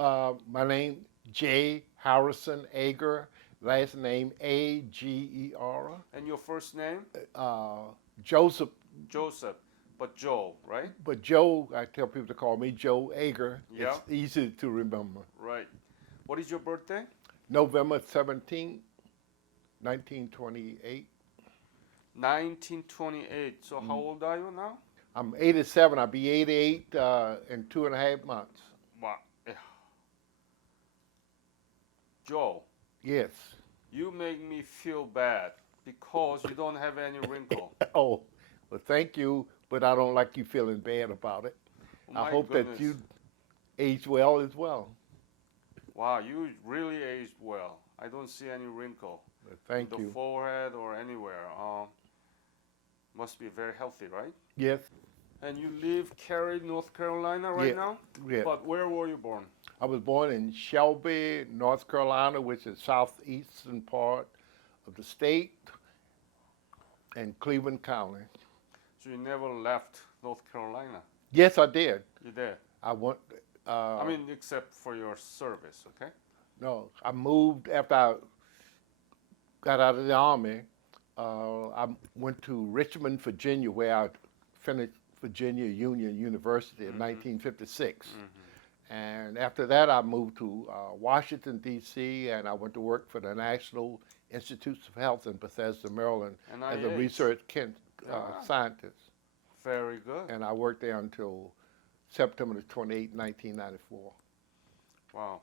My name J. Harrison Ager. Last name Ager. And your first name? Uh, Joseph, Joseph, but Joe, right? but Joe. I tell people to call me Joe Ager. Yeah, It's easy to remember. right. What is your birthday? November 17, 1928. 1928. So how Mm. old are you now? I'm 87. I'll be 88 in 2.5 months. Wow. Eh, Joe, Yes. you make me feel bad because you don't have any wrinkle. Oh, well, thank you, but I don't like you feeling bad about it. Oh I my hope that goodness. you age well as well. Wow, you really aged well. I don't see any wrinkle Well, in thank the you. forehead or anywhere. Must be very healthy, right? Yes. And you live Cary, North Carolina Yeah. right now? Yeah. But where were you born? I was born in Shelby, North Carolina, which is southeastern part of the state, and Cleveland County. So you never left North Carolina. Yes, I did. You did. I went. I mean, except for your service, okay? No, I moved after I got out of the army. I went to Richmond, Virginia, where I finished Virginia Union University in 1956. And after that, I moved to Washington, D.C., and I went to work for the National Institutes of Health in Bethesda, Maryland, as a NIH. research Ah. scientist. Very good. And I worked there until September the 28th, 1994. Wow.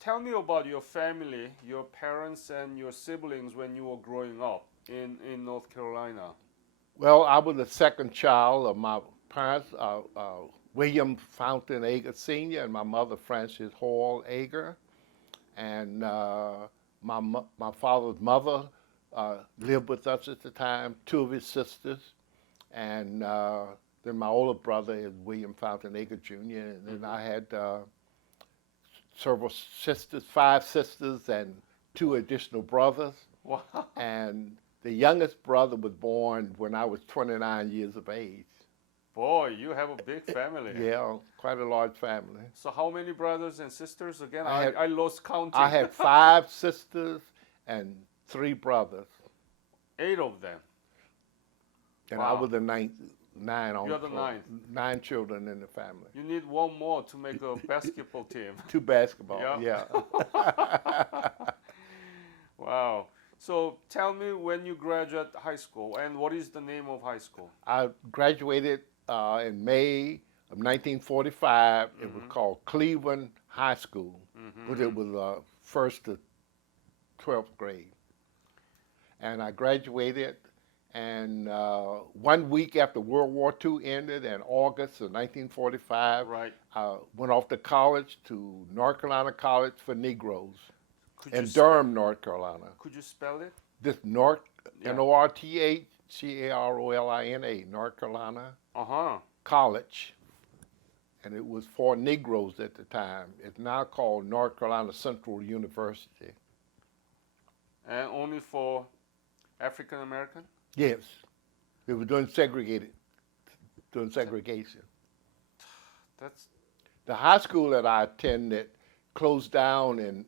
Tell me about your family, your parents and your siblings when you were growing up in North Carolina. Well, I was the second child of my parents, William Fountain Ager Sr. and my mother, Frances Hall Ager. And my father's mother lived with us at the time, two of his sisters. And then my older brother is William Fountain Ager Jr. And then I had several sisters, five sisters, and two additional brothers. Wow. And the youngest brother was born when I was 29 years of age. Boy, you have a big family. Yeah, quite a large family. So how many brothers and sisters again? I I lost counting. I had five sisters and three brothers, 8 of them. and Wow. I was the nine on You're the ninth. 9 children in the family. You need one more to make a basketball team. Two basketball, Yeah. yeah. Wow. So tell me when you graduate high school and what is the name of high school? I graduated in May of 1945. It was called Cleveland High School, but it was first to 12th grade. And I graduated, and 1 week after World War II ended in August of 1945, Right. I went off to college to North Carolina College for Negroes Could in you Durham, North Carolina. Could you spell it? This North, Yeah. Northcarolina, North Carolina Uh-huh. College, and it was for Negroes at the time. It's now called North Carolina Central University. And only for African American? Yes, it was doing segregation. That's The high school that I attended closed down it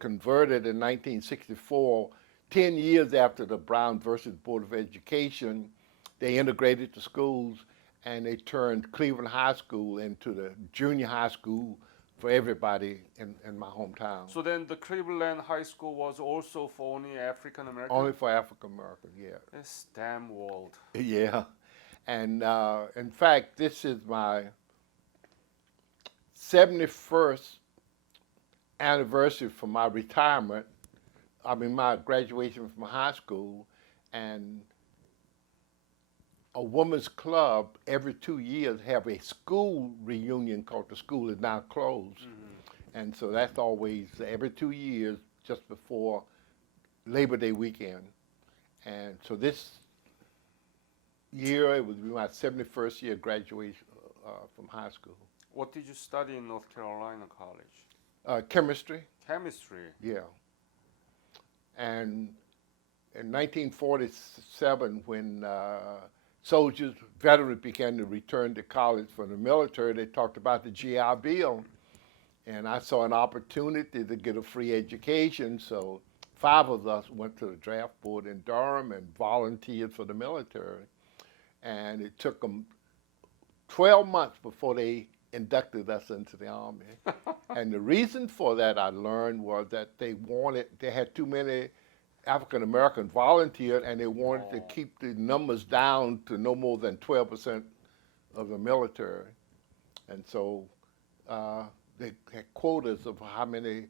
converted in 1964. 10 years after the Brown versus Board of Education, they integrated the schools and they turned Cleveland High School into the junior high school for everybody in my hometown. so then the Cleveland High School was also for only African American? Only for African American, yeah. This damn world. Yeah. And in fact, this is my 71st anniversary for my retirement. My graduation from high school. And a women's club every 2 years have a school reunion called The School Is Now Closed. And so that's always every 2 years just before Labor Day weekend. And so this year, it would be my 71st year graduation from high school. What did you study in North Carolina College? Chemistry, Chemistry. yeah. And in 1947, when veterans began to return to college from the military, they talked about the GI Bill. And I saw an opportunity to get a free education, so 5 of us went to the draft board in Durham and volunteered for the military. And it took them 12 months before they inducted us into the Army. And the reason for that, I learned, was that they had too many African American volunteers, and they wanted to keep the numbers down to no more than 12% of the military. And so they had quotas of how many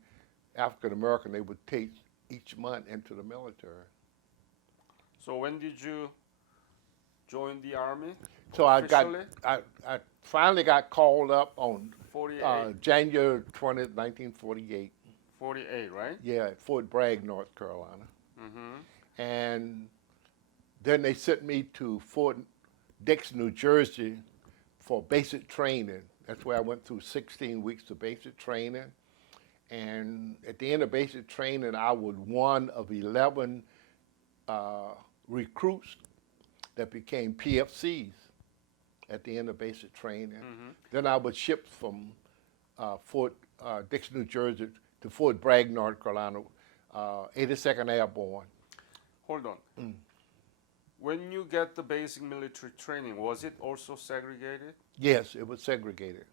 African American they would take each month into the military. So when did you join the Army? So officially? I finally got called up on 48, January 20th, 1948. 48, right? Yeah, at Fort Bragg, North Carolina. Mm-hmm. And then they sent me to Fort Dix, New Jersey for basic training. That's where I went through 16 weeks of basic training. And at the end of basic training, I was one of 11 recruits that became PFCs at the end of basic training. Mm-hmm. Then I was shipped from Fort Dix, New Jersey to Fort Bragg, North Carolina, 82nd Airborne. Hold on. When you get the basic military training, was it also segregated? Yes, it was segregated.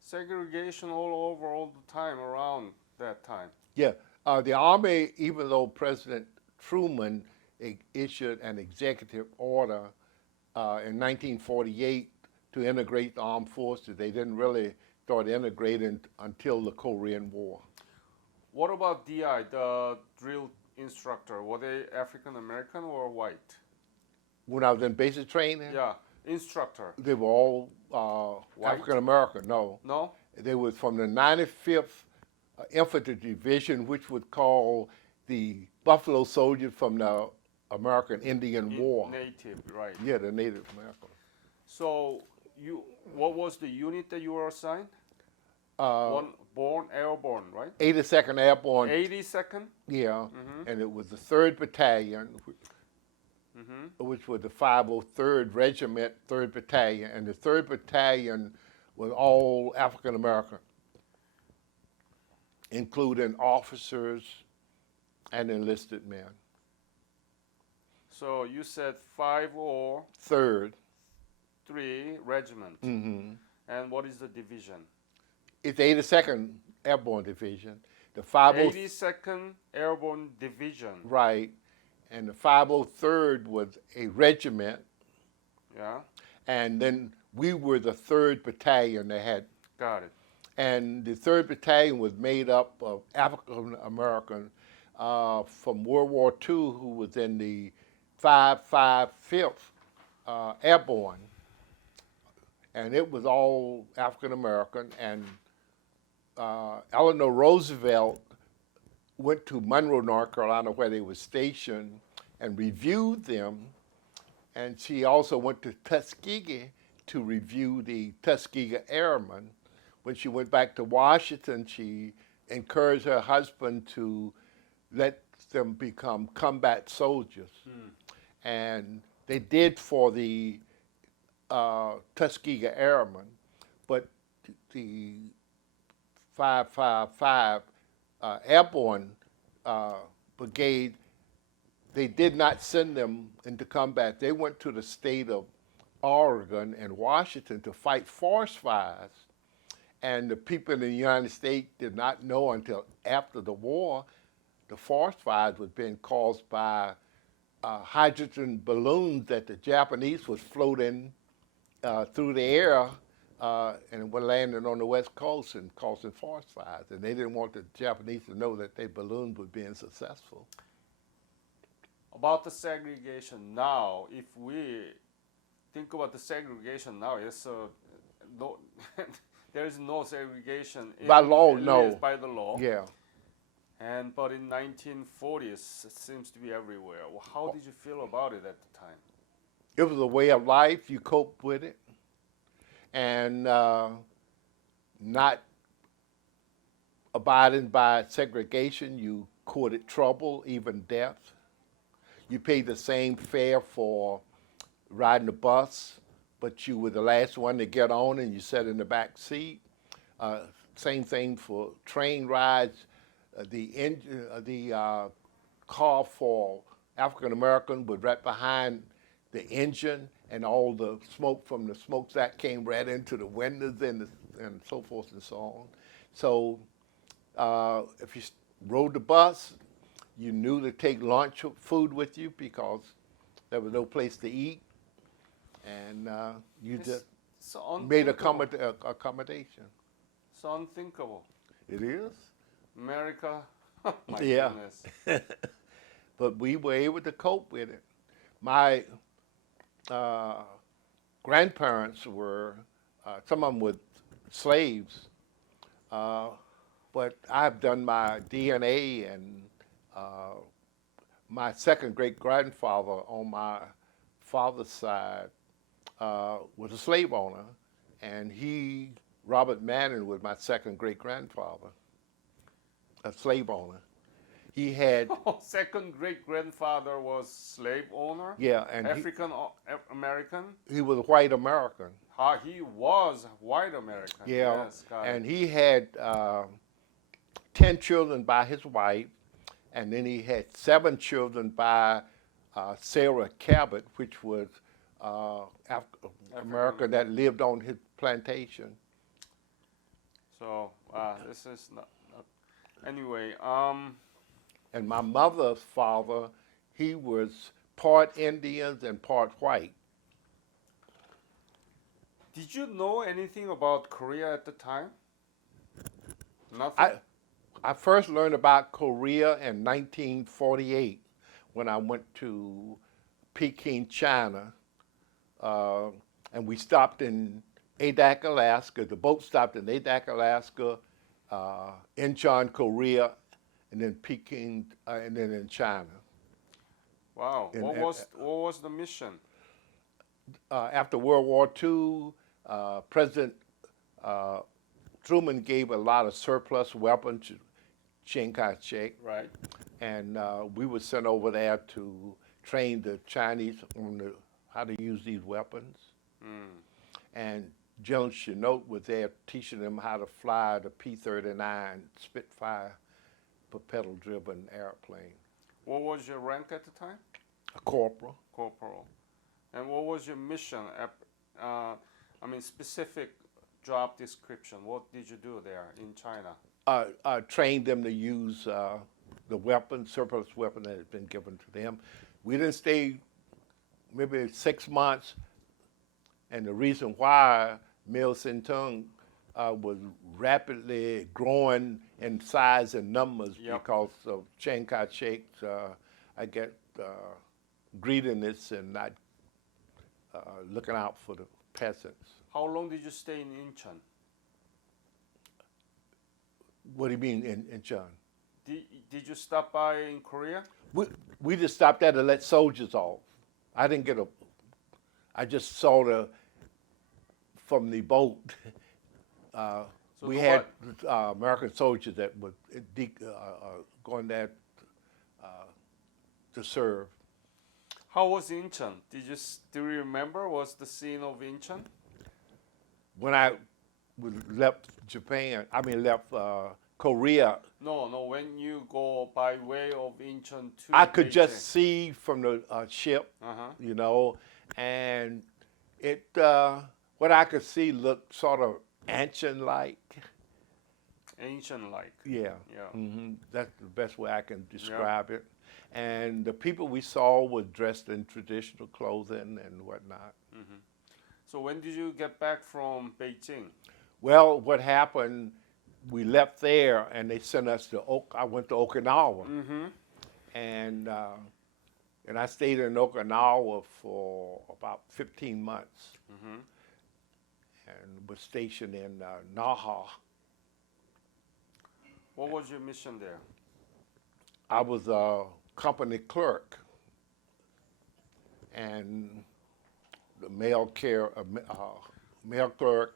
Segregation all over all the time around that time. Yeah, the Army, even though President Truman issued an executive order in 1948 to integrate the armed forces, they didn't really start integrating until the Korean War. What about DI, the drill instructor? Were they African American or white? When I was in basic training, Yeah, instructor. they were all White? African American. No, No? they were from the 95th Infantry Division, which would call the Buffalo Soldiers from the American Indian War. Native, right. Yeah, the Native American. So what was the unit that you were assigned? Airborne, right? 82nd Airborne. 82nd? Yeah, and it was the 3rd Battalion, which was the 503rd Regiment, 3rd Battalion, and the 3rd Battalion was all African American, including officers and enlisted men. So you said 503 3rd. Regiment. Mm-hmm. And what is the division? It's the 82nd Airborne Division. The 50 82nd Airborne Division. right, and the 503rd was a regiment, Yeah, and then we were the 3rd Battalion they had. got it. And the 3rd Battalion was made up of African American from World War II who was in the 555th Airborne. And it was all African American. And Eleanor Roosevelt went to Monroe, North Carolina, where they were stationed, and reviewed them. And she also went to Tuskegee to review the Tuskegee Airmen. When she went back to Washington, she encouraged her husband to let them become combat soldiers. And they did for the Tuskegee Airmen, but the 555 Airborne Brigade, they did not send them into combat. They went to the state of Oregon and Washington to fight forest fires. And the people in the United States did not know until after the war the forest fires was being caused by hydrogen balloons that the Japanese was floating through the air and were landing on the West Coast and causing forest fires. And they didn't want the Japanese to know that their balloons were being successful. About the segregation now, if we think about the segregation now, it's no, there is no segregation By law, at no. least by the law. Yeah. But in 1940s, it seems to be everywhere. Well, how did you feel about it at the time? It was a way of life. You coped with it. And not abiding by segregation, you courted trouble, even death. You paid the same fare for riding the bus, but you were the last one to get on and you sat in the back seat. same thing for train rides. The car for African American was right behind the engine, and all the smoke from the smokestack came right into the windows and so forth and so on. So if you rode the bus, you knew to take lunch food with you because there was no place to eat, and you just So made unthinkable. accommodation. So unthinkable. It is. America, my Yeah. goodness. But we were able to cope with it. My grandparents were, some of them were slaves, but I've done my DNA, and my second great grandfather on my father's side was a slave owner, and Robert Manning, was my second great grandfather, a slave owner. He had, Second great grandfather was slave owner. yeah, and African American. he was a white American. He was white American. Yeah, Yes, got and it. he had 10 children by his wife, and then he had 7 children by Sarah Cabot, which was American that lived on his plantation. So this is not anyway. And my mother's father, he was part Indians and part white. Did you know anything about Korea at the time? Nothing. I first learned about Korea in 1948 when I went to Peking, China, and we stopped in Adak, Alaska. The boat stopped in Adak, Alaska, Incheon, Korea, and then Peking, and then in China. Wow. And- What and- was the mission? After World War II, President Truman gave a lot of surplus weapons to Chiang Kai-shek, Right. and we were sent over there to train the Chinese on how to use these weapons. Mm. And General Chinook was there teaching them how to fly the P-39 Spitfire propeller-driven airplane. What was your rank at the time? A corporal. Corporal. And what was your mission? Specific job description. What did you do there in China? Trained them to use the weapon, surplus weapon that had been given to them. We didn't stay maybe 6 months, and the reason why Mil Sin-tung was rapidly growing in size and numbers Yep. because of Chiang Kai-shek's, greediness and not looking out for the peasants. How long did you stay in Incheon? What do you mean in China? Did you stop by in Korea? We just stopped there to let soldiers off. I just saw from the boat. So We the had American soldiers that were going there to serve. How was Incheon? Do you remember? Was the scene of Incheon? When I left Korea, No. When you go by way of Incheon to I could Beijing. just see from the ship, Uh-huh. and it what I could see looked sort of ancient-like. Ancient-like. Yeah. Yeah. That's the best way I can describe it. And the people we saw were dressed in traditional clothing and whatnot. So when did you get back from Beijing? Well, what happened, we left there and they sent us to I went to Okinawa. Mm-hmm. And I stayed in Okinawa for about 15 months. Mm-hmm. And was stationed in Naha. What was your mission there? I was a company clerk, and the mail clerk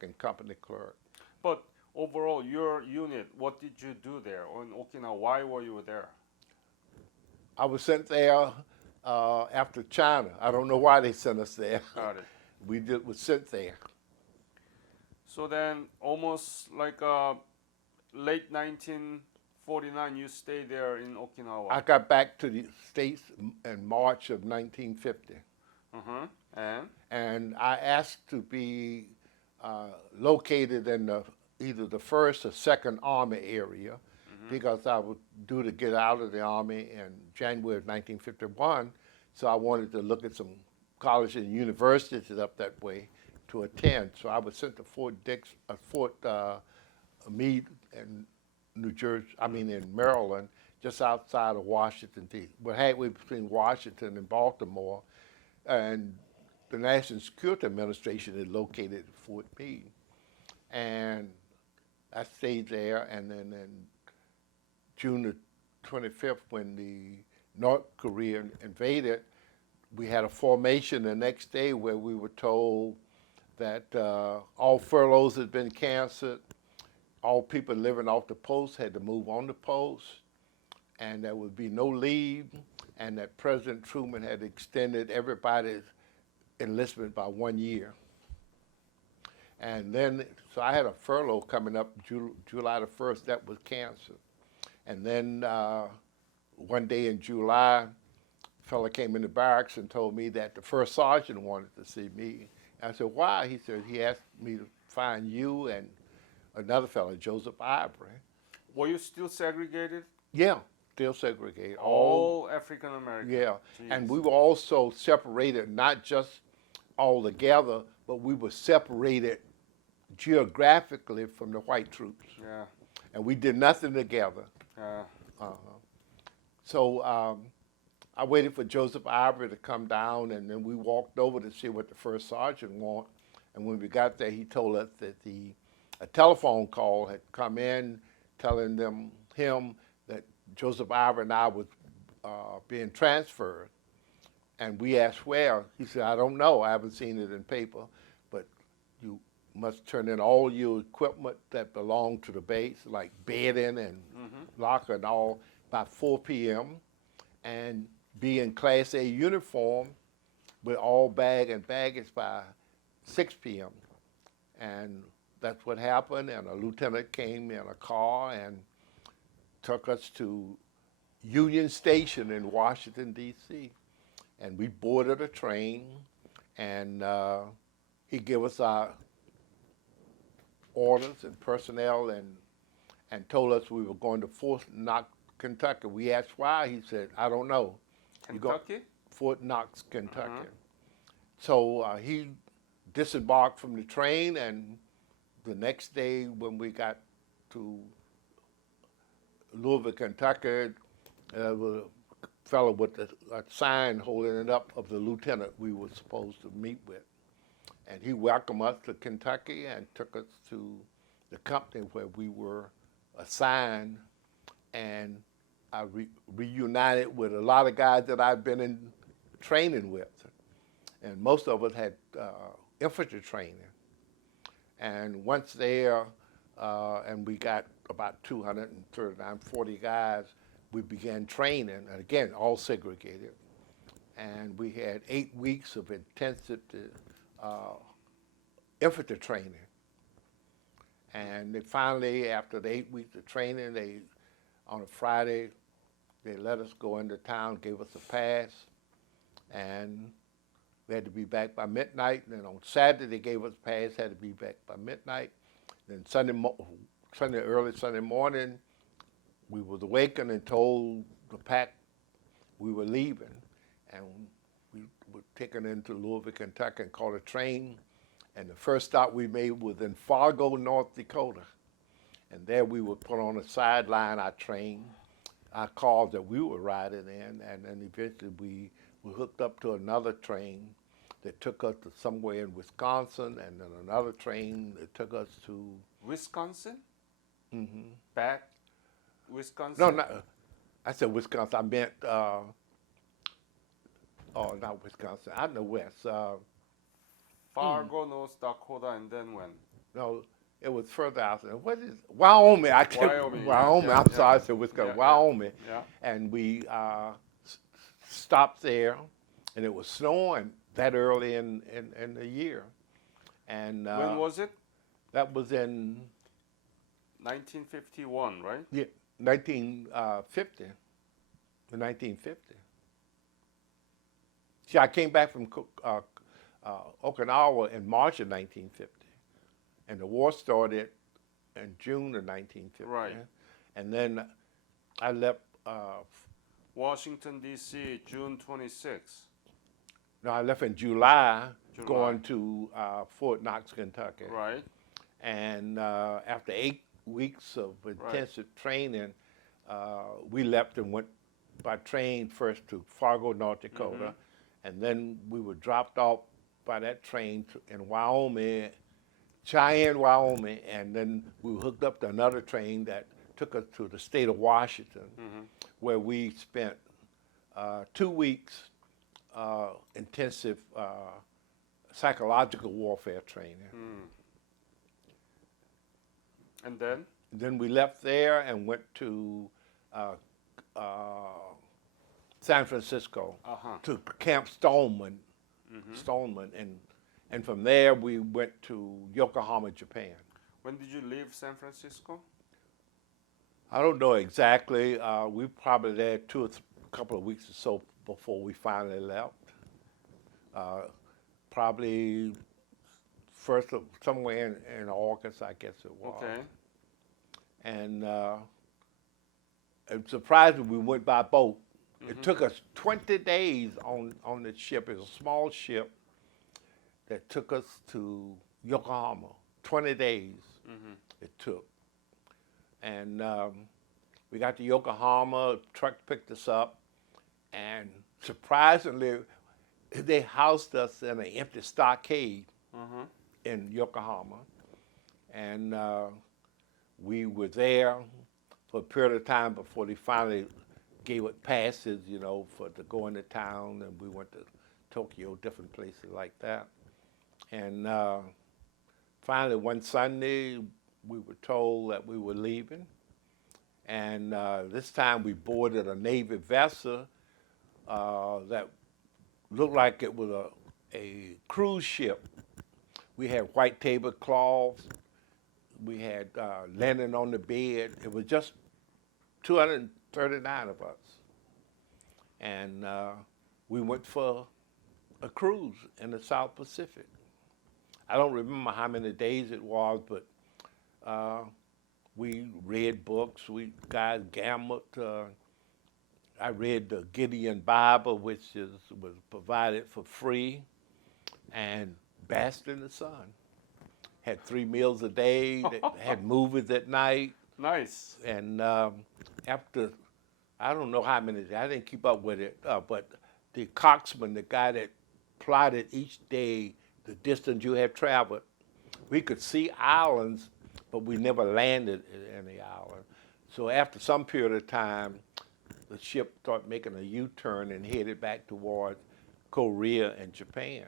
and company clerk. But overall, your unit, what did you do there in Okinawa? Why were you there? I was sent there after China. I don't know why they sent us there. Got it. We was sent there. So then, almost like late 1949, you stayed there in Okinawa. I got back to the States in March of 1950. And And I asked to be located in either the 1st or 2nd Army area because I was due to get out of the Army in January of 1951. So I wanted to look at some colleges and universities up that way to attend. So I was sent to Fort Meade in New Jersey, in Maryland, just outside of Washington, D.C. We're halfway between Washington and Baltimore. And the National Security Administration is located at Fort Meade. And I stayed there, and then in June the 25th, when the North Korea invaded, we had a formation the next day where we were told that all furloughs had been canceled, all people living off the post had to move on the post, and there would be no leave, and that President Truman had extended everybody's enlistment by 1 year. And then, so I had a furlough coming up July the 1st, that was canceled. And then one day in July, a fella came in the barracks and told me that the first sergeant wanted to see me. I said, why? He said, he asked me to find you and another fellow, Joseph Ivory. were you still segregated? Yeah, still segregated. All African American. Yeah, Jeez. and we were also separated, not just all together, but we were separated geographically from the white troops. Yeah. And we did nothing together. Yeah. So I waited for Joseph Ivory to come down, and then we walked over to see what the first sergeant wanted. And when we got there, he told us that a telephone call had come in telling him that Joseph Ivory and I was being transferred. And we asked where. He said, I don't know. I haven't seen it in paper, but you must turn in all your equipment that belonged to the base, like bedding and locker and all, by 4 p.m. and be in Class A uniform with all bag and baggage by 6 p.m. And that's what happened, and a lieutenant came in a car and took us to Union Station in Washington, D.C. And we boarded a train, and he gave us our orders and personnel and told us we were going to Fort Knox, Kentucky. We asked why. He said, I don't know. Kentucky? Fort Knox, Kentucky. So he disembarked from the train, and the next day when we got to Louisville, Kentucky, there was a fellow with a sign holding it up of the lieutenant we were supposed to meet with. And he welcomed us to Kentucky and took us to the company where we were assigned, and I reunited with a lot of guys that I'd been in training with. And most of us had infantry training. And once there, and we got about 239, 40 guys, we began training, and again, all segregated. And we had 8 weeks of intensive infantry training. And they finally, after the 8 weeks of training, on a Friday, they let us go into town, gave us a pass, and we had to be back by midnight. And then on Saturday, they gave us a pass, had to be back by midnight. Then early Sunday morning, we was awakened and told the pack we were leaving. And we were taken into Louisville, Kentucky, and caught a train. And the first stop we made was in Fargo, North Dakota. And there we were put on a sideline, our train, our cars that we were riding in, and then eventually we were hooked up to another train that took us to somewhere in Wisconsin, and then another train that took us to... Wisconsin? Mm-hmm. Back Wisconsin? No, not, I said Wisconsin, I meant, not Wisconsin, out in the west. Fargo, North Dakota, and then when? No, it was further out there. What is Wyoming? Wyoming. Yeah, I'm sorry, I said Wisconsin. Wyoming. Yeah. And we stopped there, and it was snowing that early in the year. And When was it? that was in 1951, right? Yeah, 1950. 1950. See, I came back from Okinawa in March of 1950, and the war started in June of 1950. Right. And then I left. Washington, D.C., June 26. No, I left in July, July. going to Fort Knox, Kentucky. Right. And after 8 weeks of intensive training, we left and went by train first to Fargo, North Dakota, and then we were dropped off by that train in Wyoming, Cheyenne, Wyoming, and then we were hooked up to another train that took us to the state of Washington, where we spent 2 weeks intensive psychological warfare training. And then? Then we left there and went to San Francisco to Camp Stoneman, and from there we went to Yokohama, Japan. When did you leave San Francisco? I don't know exactly. We were probably there couple of weeks or so before we finally left. Probably somewhere in August, I guess it was. Okay. And surprisingly, we went by boat. It took us 20 days on the ship. It was a small ship that took us to Yokohama. 20 days it took. And we got to Yokohama, truck picked us up, and surprisingly, they housed us in an empty stockade in Yokohama. And we were there for a period of time before they finally gave us passes, to go into town, and we went to Tokyo, different places like that. And finally, one Sunday, we were told that we were leaving, and this time we boarded a Navy vessel that looked like it was a cruise ship. We had white tablecloths, we had linen on the bed. It was just 239 of us, and we went for a cruise in the South Pacific. I don't remember how many days it was, but we read books. We guys gambled. I read the Gideon Bible, which was provided for free, and basked in the sun. Had 3 meals a day. Had movies at night. Nice. And after, I don't know how many days, I didn't keep up with it, but the coxswain, the guy that plotted each day the distance you had traveled, we could see islands, but we never landed at any island. So after some period of time, the ship started making a U-turn and headed back towards Korea and Japan.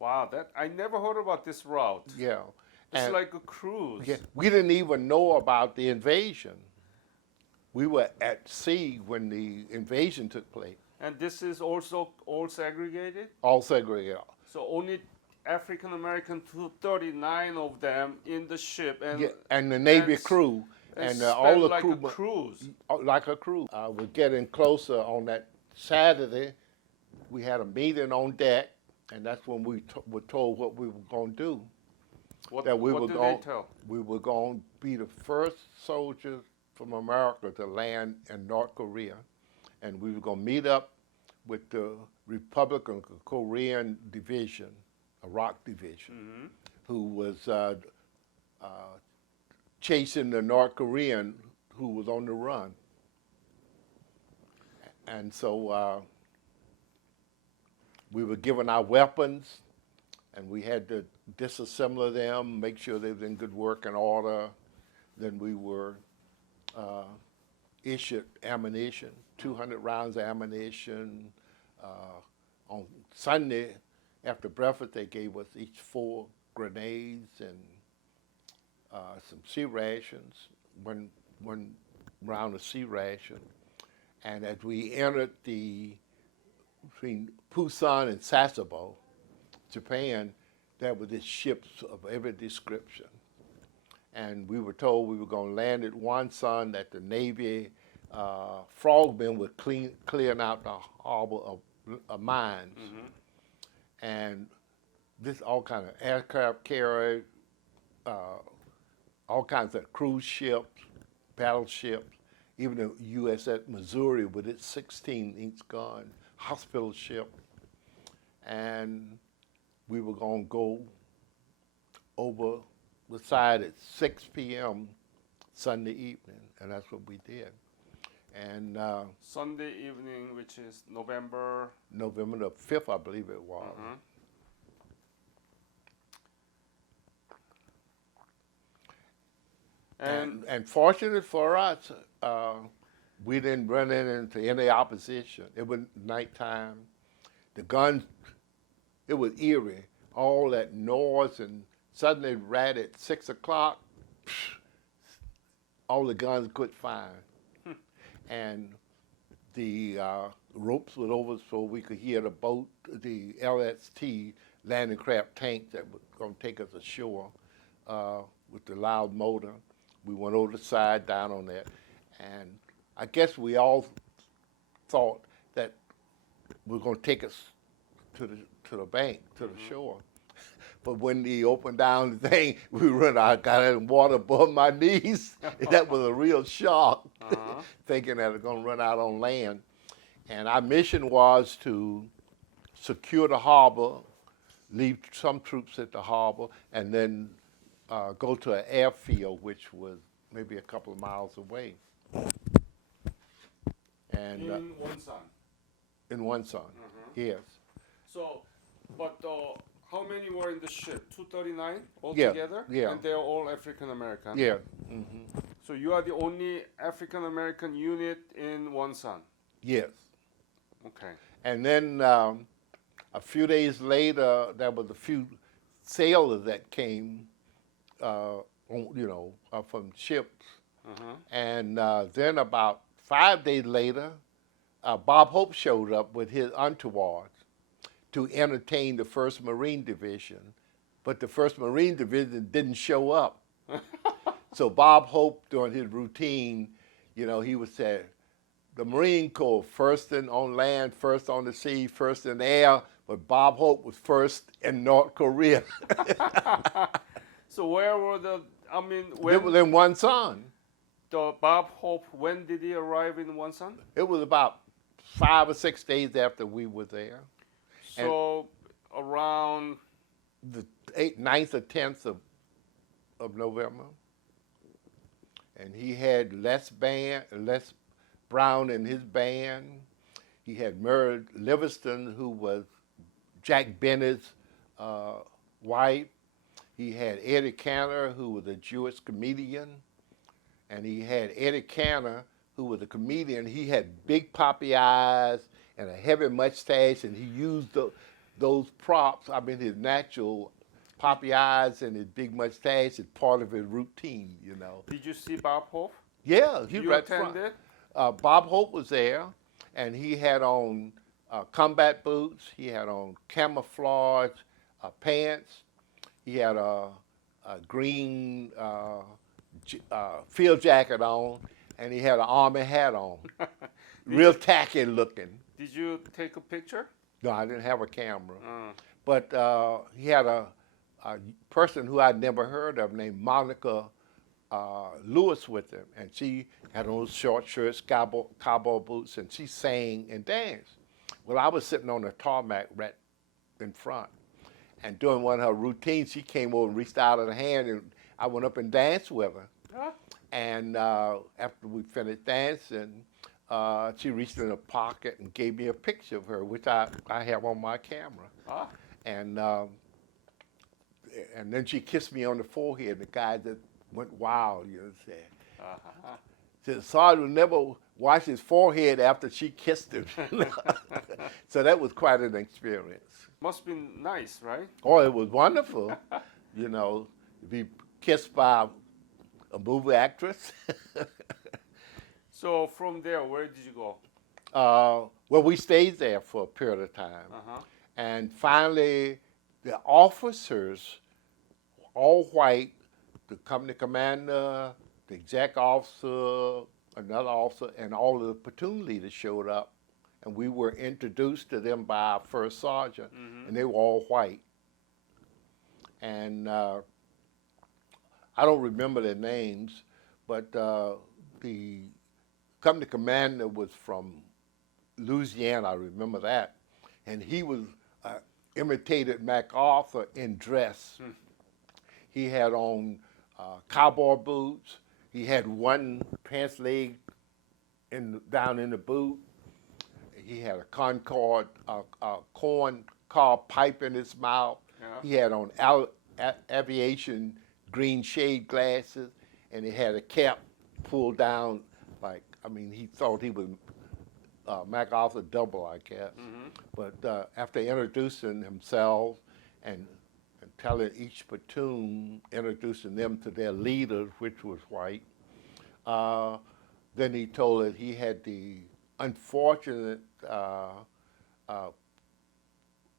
Wow, I never heard about this route. Yeah. It's like a cruise. Yeah, we didn't even know about the invasion. We were at sea when the invasion took place. And this is also all segregated? All segregated. So only African American 239 of them in the ship, and the Navy crew, and all the like crew. a cruise. Like a cruise. We're getting closer on that Saturday. We had a meeting on deck, and that's when we were told what we were going to do. What did they tell? We were going to be the first soldiers from America to land in North Korea, and we were going to meet up with the Republican Korean Division, Iraq Division, who was chasing the North Korean who was on the run. And so we were given our weapons, and we had to disassemble them, make sure they were in good working order. Then we were issued ammunition, 200 rounds of ammunition. On Sunday, after breakfast, they gave us each 4 grenades and some sea rations, one round of sea ration. And as we entered between Busan and Sasebo, Japan, there were these ships of every description. and we were told we were going to land at Wonsan, that the Navy frogmen were clearing out the harbor of mines, and this all kind of aircraft carrier, all kinds of cruise ships, battleships, even the USS Missouri with its 16-inch gun, hospital ship, and we were going to go over the side at 6 p.m. Sunday evening, and that's what we did. And Sunday evening, which is November the 5th, I believe it was. And fortunately for us, we didn't run into any opposition. It was nighttime. The guns, it was eerie. All that noise, and suddenly right at 6 o'clock, all the guns quit firing. And the ropes were over so we could hear the boat, the LST landing craft tank that was going to take us ashore with the loud motor. We went over the side down on that, and I guess we all thought that we were going to take us to the bank, to the shore. But when they opened down the thing, I got in water above my knees. That was a real shock, thinking that it was going to run out on land. And our mission was to secure the harbor, leave some troops at the harbor, and then go to an airfield, which was maybe a couple of miles away. And in Wonsan. In Wonsan, yes. So, but how many were in the ship? 239 altogether? Yeah. And they're all African American? Yeah. So you are the only African American unit in Wonsan? Yes. Okay. And then a few days later, there was a few sailors that came, from ships. And then about 5 days later, Bob Hope showed up with his entourage to entertain the 1st Marine Division, but the 1st Marine Division didn't show up. So Bob Hope, during his routine, he would say, the Marine Corps, first on land, first on the sea, first in the air, but Bob Hope was first in North Korea. So where were when It was in Wonsan. the Bob Hope, when did he arrive in Wonsan? It was about 5 or 6 days after we were there. So around The 9th or 10th of November. And he had Les Brown in his band. He had Murray Livingston, who was Jack Bennett's wife. He had Eddie Cantor, who was a Jewish comedian. And he had Eddie Cantor, who was a comedian. He had big poppy eyes and a heavy mustache, and he used those props, his natural poppy eyes and his big mustache as part of his routine, Did you see Bob Hope? Yeah, he You right front. attended? Bob Hope was there, and he had on combat boots. He had on camouflage pants. He had a green field jacket on, and he had an army hat on. Real tacky looking. Did you take a picture? No, I didn't have a camera. But he had a person who I'd never heard of named Monica Lewis with him, and she had on short shirts, cowboy boots, and she sang and danced. Well, I was sitting on the tarmac right in front, and doing one of her routines, she came over and reached out her hand, and I went up and danced with her. And after we finished dancing, she reached in her pocket and gave me a picture of her, which I have on my camera. And then she kissed me on the forehead. The guy just went wild, said. Said Sergeant would never wash his forehead after she kissed him. So that was quite an experience. Must be nice, right? Oh, it was wonderful. To be kissed by a movie actress. So from there, where did you go? Well, we stayed there for a period of time. And finally, the officers, all white, the company commander, the exec officer, another officer, and all of the platoon leaders showed up, and we were introduced to them by our first sergeant, and they were all white. And I don't remember their names, but the company commander was from Louisiana, I remember that, and he was imitated MacArthur in dress. He had on cowboy boots. He had one pants leg down in the boot. He had a corn cob pipe in his mouth. Yeah. He had on aviation green shade glasses, and he had a cap pulled down he thought he was MacArthur double, I guess. But after introducing himself and telling each platoon, introducing them to their leader, which was white, then he told that he had the unfortunate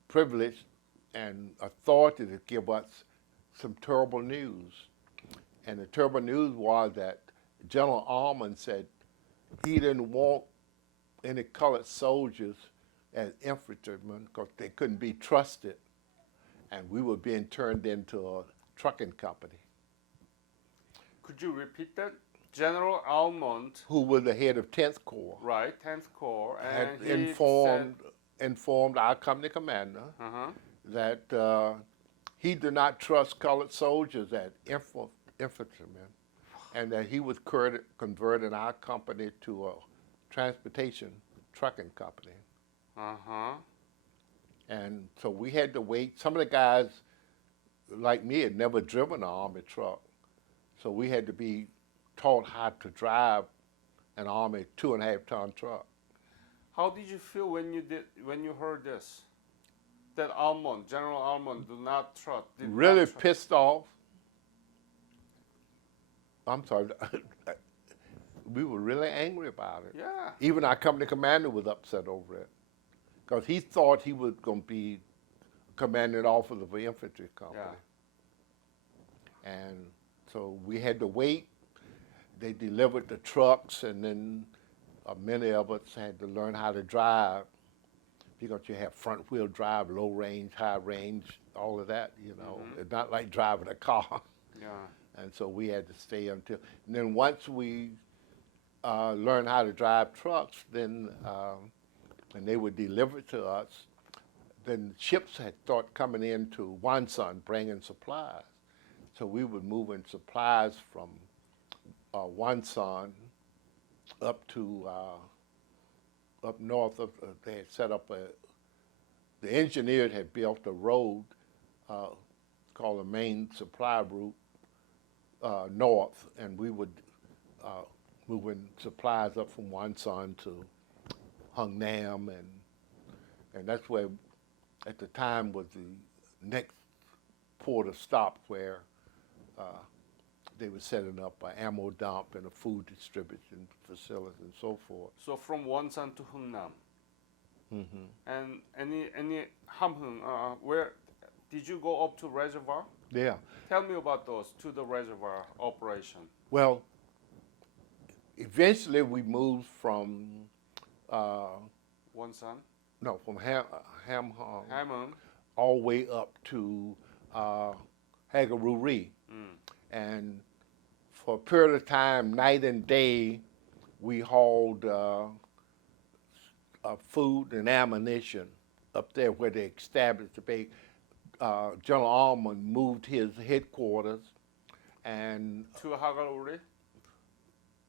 privilege and authority to give us some terrible news. And the terrible news was that General Almond said he didn't want any colored soldiers as infantrymen because they couldn't be trusted, and we were being turned into a trucking company. Could you repeat that? General Almond, Who was the head of 10th Corps, right, 10th Corps, and had he informed our company commander said, that he did not trust colored soldiers as infantrymen, and that he was converting our company to a transportation trucking company. And so we had to wait. Some of the guys, like me, had never driven an Army truck, so we had to be taught how to drive an Army 2.5-ton truck. How did you feel when you heard this? That General Almond, do not trust. Really pissed off. I'm sorry. We were really angry about it. Yeah. Even our company commander was upset over it because he thought he was going to be commanding officer of an infantry company. Yeah. And so we had to wait. They delivered the trucks, and then many of us had to learn how to drive because you have front wheel drive, low range, high range, all of that, you know. It's not like driving a car. Yeah. And so we had to stay until, and then once we learned how to drive trucks, then, and they were delivered to us, then ships had started coming into Wonsan bringing supplies. So we were moving supplies from Wonsan up to, up north of, they had set up the engineer had built a road called the main supply route north, and we would moving supplies up from Wonsan to Hung Nam, and that's where, at the time, was the next port of stop where they were setting up an ammo dump and a food distribution facility and so forth. So from Wonsan to Hungnam. And any Hamhung, where did you go up to reservoir? Yeah. Tell me about those to the reservoir operation. Well, eventually we moved from Wonsan, from Hamhung Hamhung, all the way up to Hageruri. And for a period of time, night and day, we hauled food and ammunition up there where they established the base. General Almond moved his headquarters, and to Hagaluri.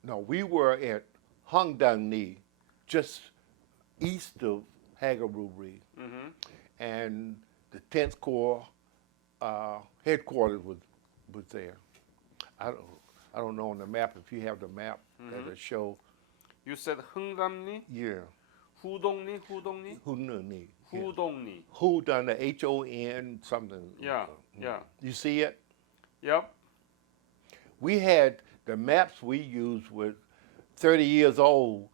no, we were at Hungdangni, just east of Hageruri, and the 10th Corps headquarters was there. I don't know on the map if you have the map that'll show. You said Hungamni, Yeah. Hudongni. Hununi. Hudongni. Who done the H-O-N something? Yeah, yeah. You see it? Yep. We had the maps we used with 30 years old.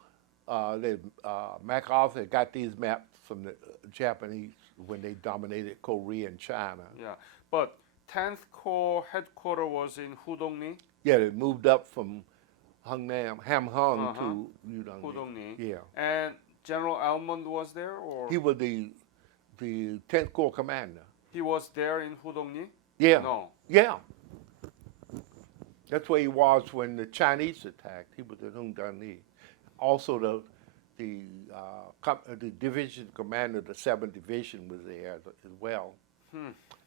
MacArthur got these maps from the Japanese when they dominated Korea and China. Yeah. But 10th Corps headquarters was in Hudongni. Yeah, they moved up from Ham Hung Uh-huh. to Udon. Hudongni. Yeah. And General Almond was there, or He was the 10th Corps commander. he was there in Hudongni? Yeah. No. Yeah. That's where he was when the Chinese attacked. He was at Hung Dan. Also, the division commander of the 7th Division was there as well.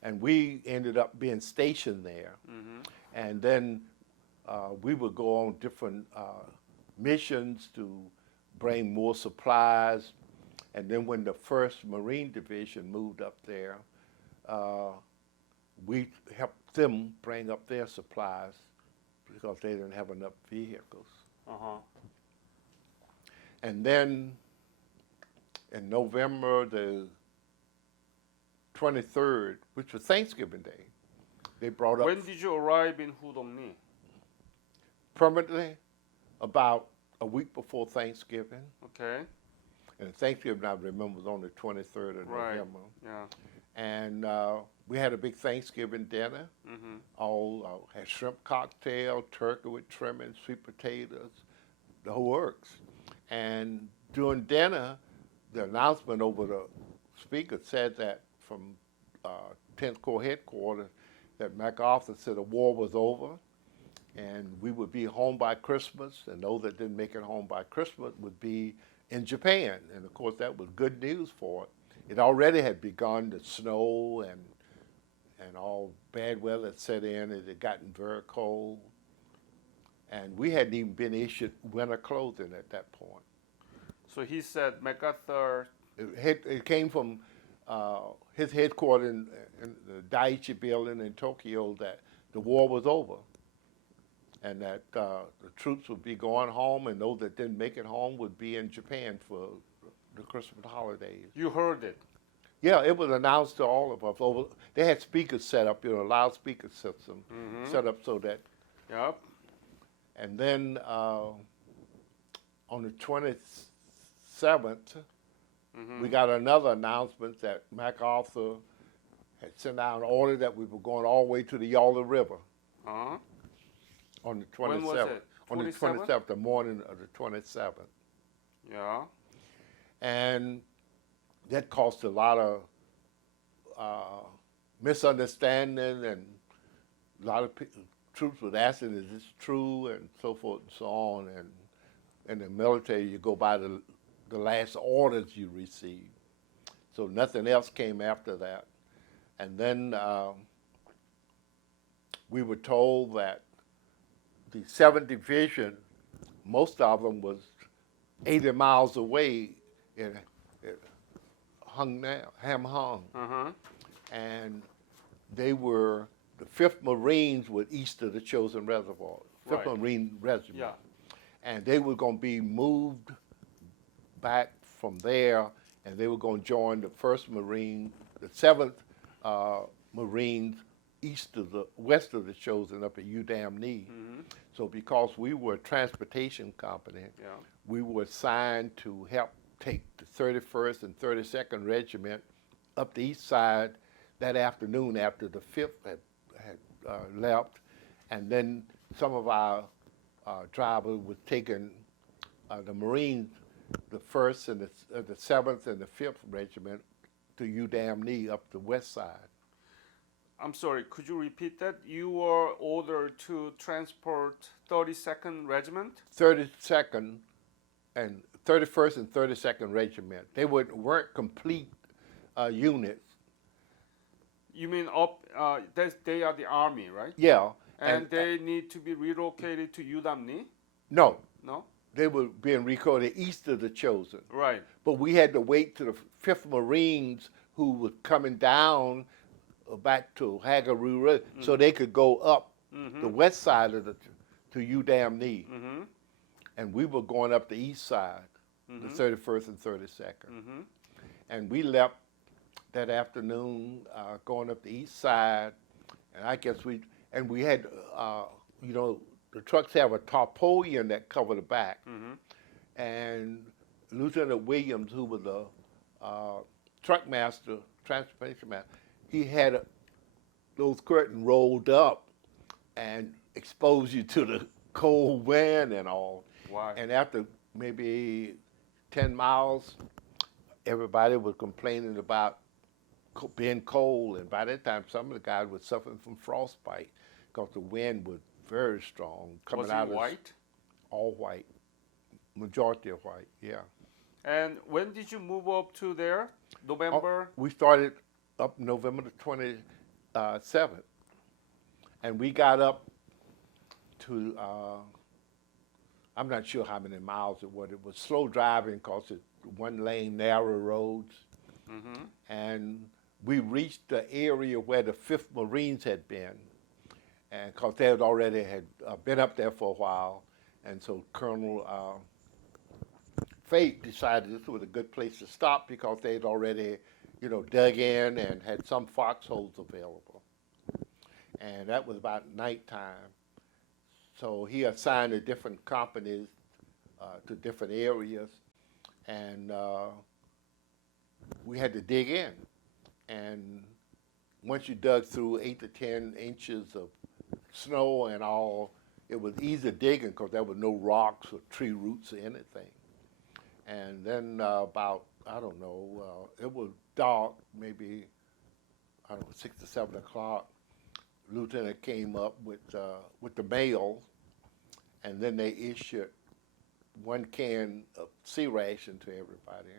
And we ended up being stationed there. And then we would go on different missions to bring more supplies. And then when the 1st Marine Division moved up there, we helped them bring up their supplies because they didn't have enough vehicles. Uh-huh. And then in November the 23rd, which was Thanksgiving Day, they brought up When did you arrive in Hudongni? permanently about a week before Thanksgiving. Okay. And Thanksgiving, I remember, was on the 23rd of Right. November. Yeah. And we had a big Thanksgiving dinner. All had shrimp cocktail, turkey with trimming, sweet potatoes, the whole works. And during dinner, the announcement over the speaker said that from 10th Corps headquarters that MacArthur said the war was over and we would be home by Christmas, and those that didn't make it home by Christmas would be in Japan. And of course, that was good news for it. It already had begun to snow and all bad weather had set in. It had gotten very cold. And we hadn't even been issued winter clothing at that point. So he said MacArthur. It came from his headquarters in the Daiichi building in Tokyo that the war was over and that the troops would be going home, and those that didn't make it home would be in Japan for the Christmas holidays. You heard it. Yeah, it was announced to all of us. They had speakers set up, loudspeaker system set up so that. Yep. And then on the 27th, we got another announcement that MacArthur had sent out an order that we were going all the way to the Yawla River Uh-huh. on the 27th. When was it? On the 27th? 27th, the morning of the 27th. Yeah. And that caused a lot of misunderstanding, and a lot of troops were asking, is this true, and so forth and so on. And in the military, you go by the last orders you receive. So nothing else came after that. And then we were told that the 7th Division, most of them was 80 miles away in Ham Hung. Uh-huh. And they were, the 5th Marines were east of the Chosin Reservoir, 5th Right. Marine Regiment. Yeah. And they were going to be moved back from there, and they were going to join the 1st Marine, the 7th Marines west of the Chosin up at Udam-Knee. So because we were a transportation company, Yeah. we were assigned to help take the 31st and 32nd Regiment up the east side that afternoon after the 5th had left. And then some of our drivers were taking the Marines, the 1st and the 7th and the 5th Regiment to Udam-Knee up the west side. I'm sorry, could you repeat that? You were ordered to transport 32nd Regiment? 32nd and 31st and 32nd Regiment. They weren't complete units. You mean they are the army, right? Yeah. And they need to be relocated to Udam-Knee? No, No? they were being recorded east of the Chosin. Right. But we had to wait to the 5th Marines who were coming down back to Ager so they could go up the west side of to Udam-Knee. And we were going up the east side, the 31st and 32nd. And we left that afternoon going up the east side, and I guess we had, the trucks have a tarpaulin that covered the back. And Lieutenant Williams, who was the truck master, transportation master, he had those curtains rolled up and exposed you to the cold wind and all. Why? And after maybe 10 miles, everybody was complaining about being cold. And by that time, some of the guys were suffering from frostbite because the wind was very strong coming Was out it of white? all white, majority of white, yeah. And when did you move up to there? November? We started up November the 27th, and we got up to, I'm not sure how many miles it was. It was slow driving because it's one lane, narrow roads. Mm-hmm. And we reached the area where the 5th Marines had been, and because they had already been up there for a while. And so Colonel Fate decided this was a good place to stop because they'd already, dug in and had some foxholes available. And that was about nighttime. So he assigned the different companies to different areas, and we had to dig in. And once you dug through 8 to 10 inches of snow and all, it was easy digging because there were no rocks or tree roots or anything. And then about, I don't know, it was dark, maybe, 6 to 7 o'clock. Lieutenant came up with the mail, and then they issued 1 can of sea ration to everybody,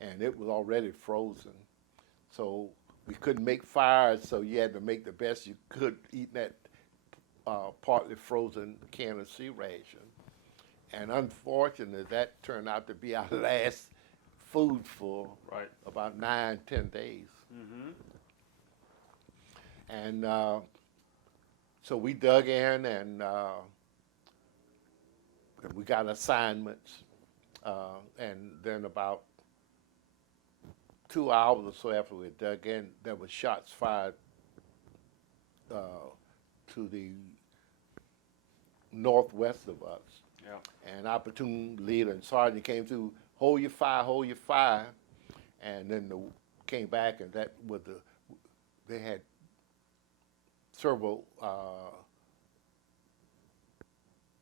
and it was already frozen. So we couldn't make fires, so you had to make the best you could eating that partly frozen can of sea ration. And unfortunately, that turned out to be our last food for Right. about 9, 10 days. Mm-hmm. And so we dug in, and we got assignments. And then about 2 hours or so after we dug in, there were shots fired to the northwest of us. Yeah. And our platoon leader and sergeant came through, hold your fire. And then came back, and that was they had several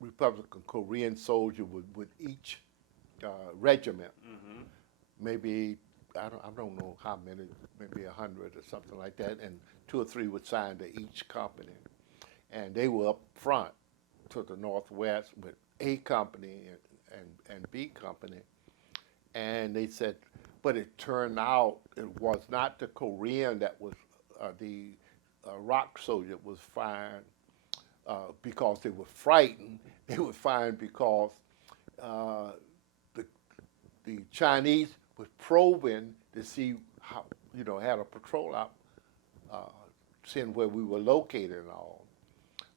Republican Korean soldiers with each regiment. Mm-hmm. Maybe, I don't know how many, maybe 100 or something like that, and 2 or 3 were signed to each company. And they were up front to the northwest with A company and B company. And they said, but it turned out it was not the Korean that was the rock soldier was fired because they were frightened. They were fired because the Chinese was probing to see how, had a patrol out, seeing where we were located and all.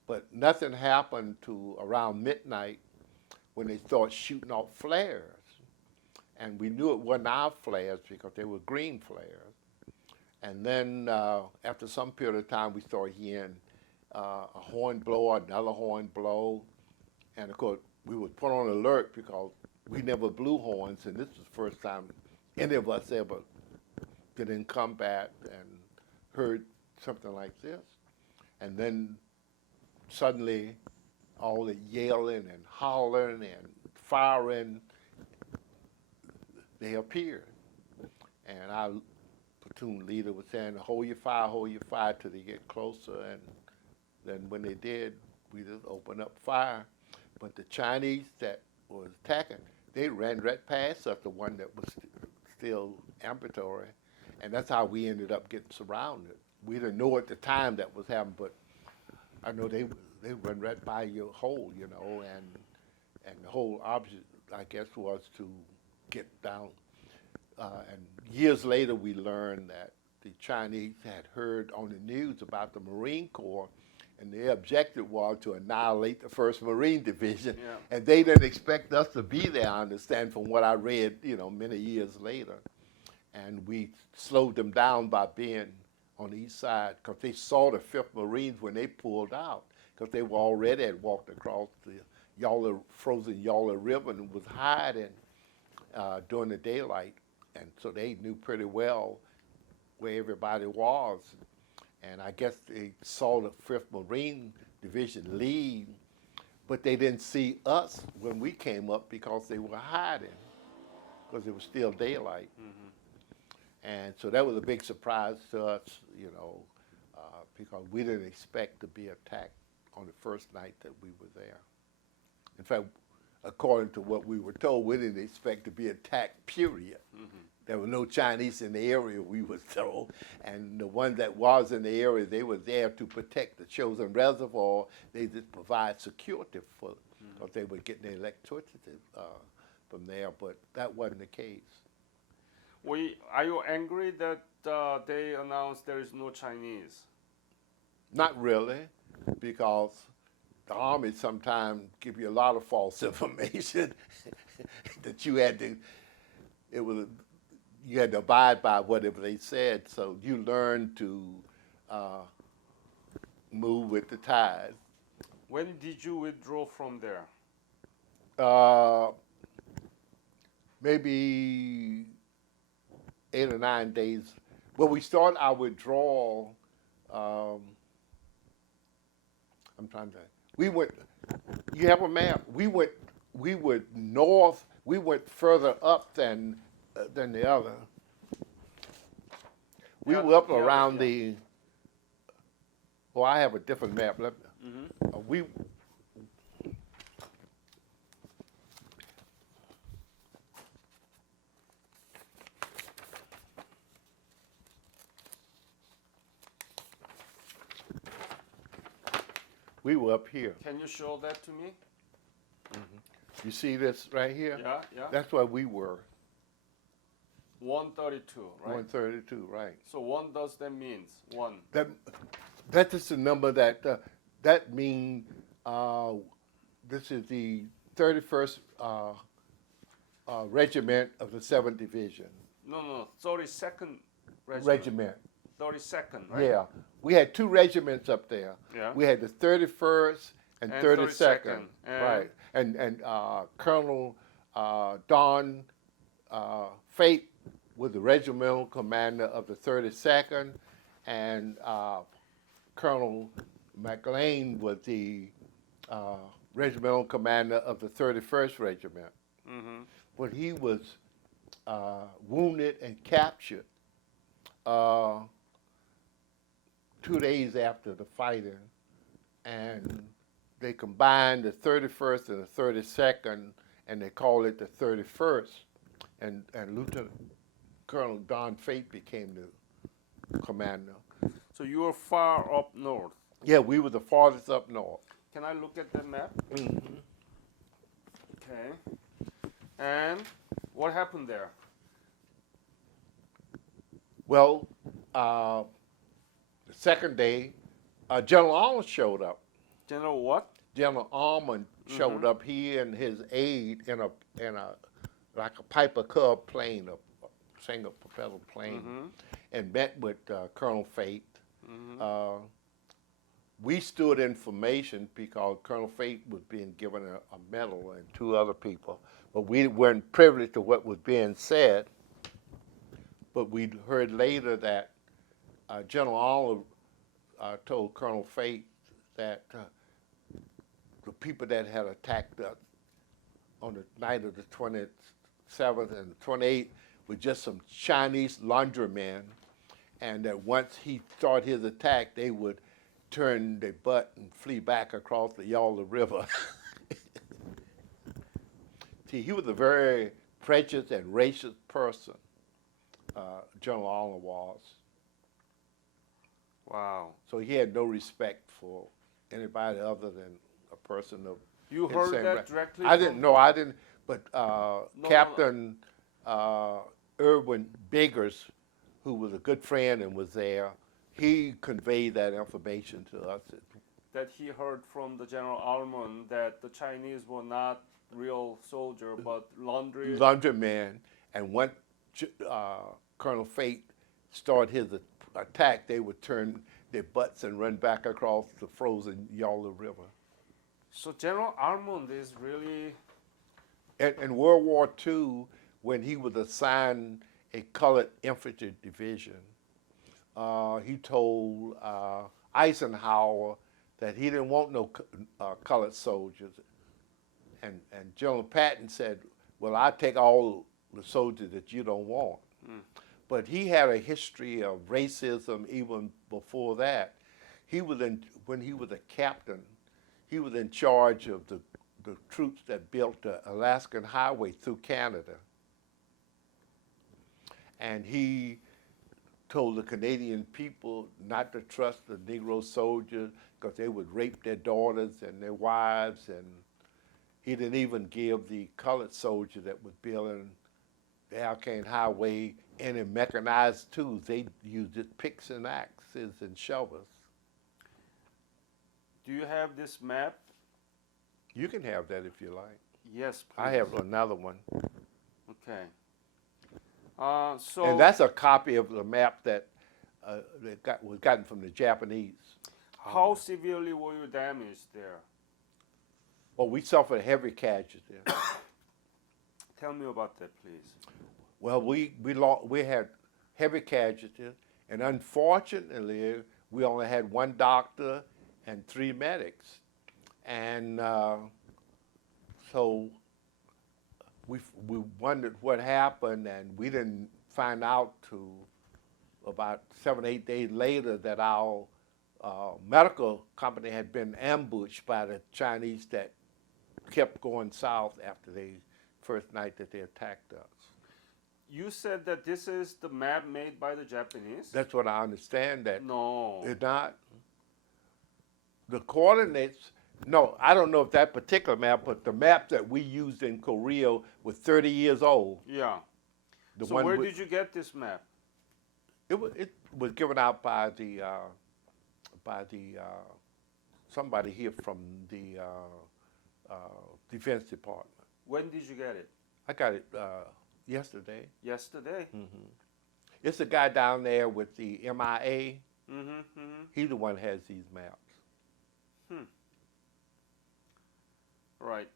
But nothing happened to around midnight when they started shooting off flares. And we knew it wasn't our flares because they were green flares. And then after some period of time, we started hearing a horn blow, another horn blow. And of course, we were put on alert because we never blew horns, and this was the first time any of us ever been in combat and heard something like this. And then suddenly, all the yelling and hollering and firing, they appeared. And our platoon leader was saying, hold your fire till they get closer. And then when they did, we just opened up fire. But the Chinese that was attacking, they ran right past us, the one that was still ambulatory. And that's how we ended up getting surrounded. We didn't know at the time that was happening, but I know they run right by your hole, and the whole object, I guess, was to get down. And years later, we learned that the Chinese had heard on the news about the Marine Corps, and their objective was to annihilate the 1st Marine Division. Yeah. And they didn't expect us to be there, I understand, from what I read, many years later. And we slowed them down by being on the east side because they saw the 5th Marines when they pulled out, because they were already had walked across the frozen Yalu River and was hiding during the daylight. And so they knew pretty well where everybody was. and I guess they saw the 5th Marine Division leave, but they didn't see us when we came up because they were hiding, because it was still daylight. And so that was a big surprise to us, because we didn't expect to be attacked on the first night that we were there. In fact, according to what we were told, we didn't expect to be attacked, period. There were no Chinese in the area, we were told, and the one that was in the area, they were there to protect the chosen reservoir. They did provide security for it, because they were getting their electricity from there, but that wasn't the case. Are you angry that they announced there is no Chinese? Not really, because the Army sometimes give you a lot of false information that you had to abide by whatever they said. So you learn to move with the tide. When did you withdraw from there? Maybe 8 or 9 days. Well, we started our withdrawal. I'm trying to. We went. You have a map. We went north. We went further up than the other. We were up around the. Oh, I have a different map. We were up here. Can you show that to me? You see this right here? Yeah, yeah. That's where we were. 132, right? 132, right. So what does that mean? 1. That is the number that means this is the 31st Regiment of the 7th Division. No, 32nd Regiment. 32nd, right? Yeah. We had 2 regiments up there. Yeah. We had the 31st and 32nd. And right. And Colonel Don Fate was the regimental commander of the 32nd, and Colonel McLean was the regimental commander of the 31st Regiment. But he was wounded and captured 2 days after the fighting, and they combined the 31st and the 32nd, and they called it the 31st, and Lieutenant Colonel Don Fate became the commander. So you were far up north. Yeah, we were the farthest up north. Can I look at the map? Okay. And what happened there? Well, the second day, General Almond showed up. General what? General Almond showed up. He and his aide in a like a Piper Cub plane, a single propeller plane, and met with Colonel Fate. We stood in formation because Colonel Fate was being given a medal and 2 other people, but we weren't privy to what was being said. But we heard later that General Almond told Colonel Fate that the people that had attacked us on the night of the 27th and the 28th were just some Chinese laundrymen, and that once he started his attack, they would turn their butt and flee back across the Yawla River. See, he was a very prejudiced and racist person, General Allen was. Wow. So he had no respect for anybody other than a person of. You heard that directly? I didn't know. I didn't. But Captain Irwin Biggers, who was a good friend and was there, he conveyed that information to us. That he heard from the General Almond that the Chinese were not real soldier, but laundrymen. And once Colonel Fate started his attack, they would turn their butts and run back across the frozen Yawla River. So General Almond is really... In World War II, when he was assigned a colored infantry division, he told Eisenhower that he didn't want no colored soldiers. And General Patton said, well, I'll take all the soldiers that you don't want. Mm. But he had a history of racism even before that. When he was a captain, he was in charge of the troops that built the Alaskan Highway through Canada. And he told the Canadian people not to trust the Negro soldiers because they would rape their daughters and their wives. And he didn't even give the colored soldier that was building the Alaskan Highway any mechanized tools. They used picks and axes and shovels. Do you have this map? You can have that if you like. Yes, please. I have another one. Okay. So. And that's a copy of the map that was gotten from the Japanese. How severely were you damaged there? Well, we suffered heavy casualties. Tell me about that, please. Well, we had heavy casualties, and unfortunately, we only had one doctor and 3 medics, and so we wondered what happened, and we didn't find out till about 7, 8 days later that our medical company had been ambushed by the Chinese that kept going south after the first night that they attacked us. You said that this is the map made by the Japanese? That's what I understand. That No. it's not. The coordinates, no, I don't know if that particular map, but the map that we used in Korea was 30 years old. Yeah. The So one where did you get this map? It was given out by somebody here from the Defense Department. When did you get it? I got it yesterday. Yesterday? Mm-hmm. It's a guy down there with the MIA. Mm-hmm, mm-hmm. He's the one that has these maps. Right.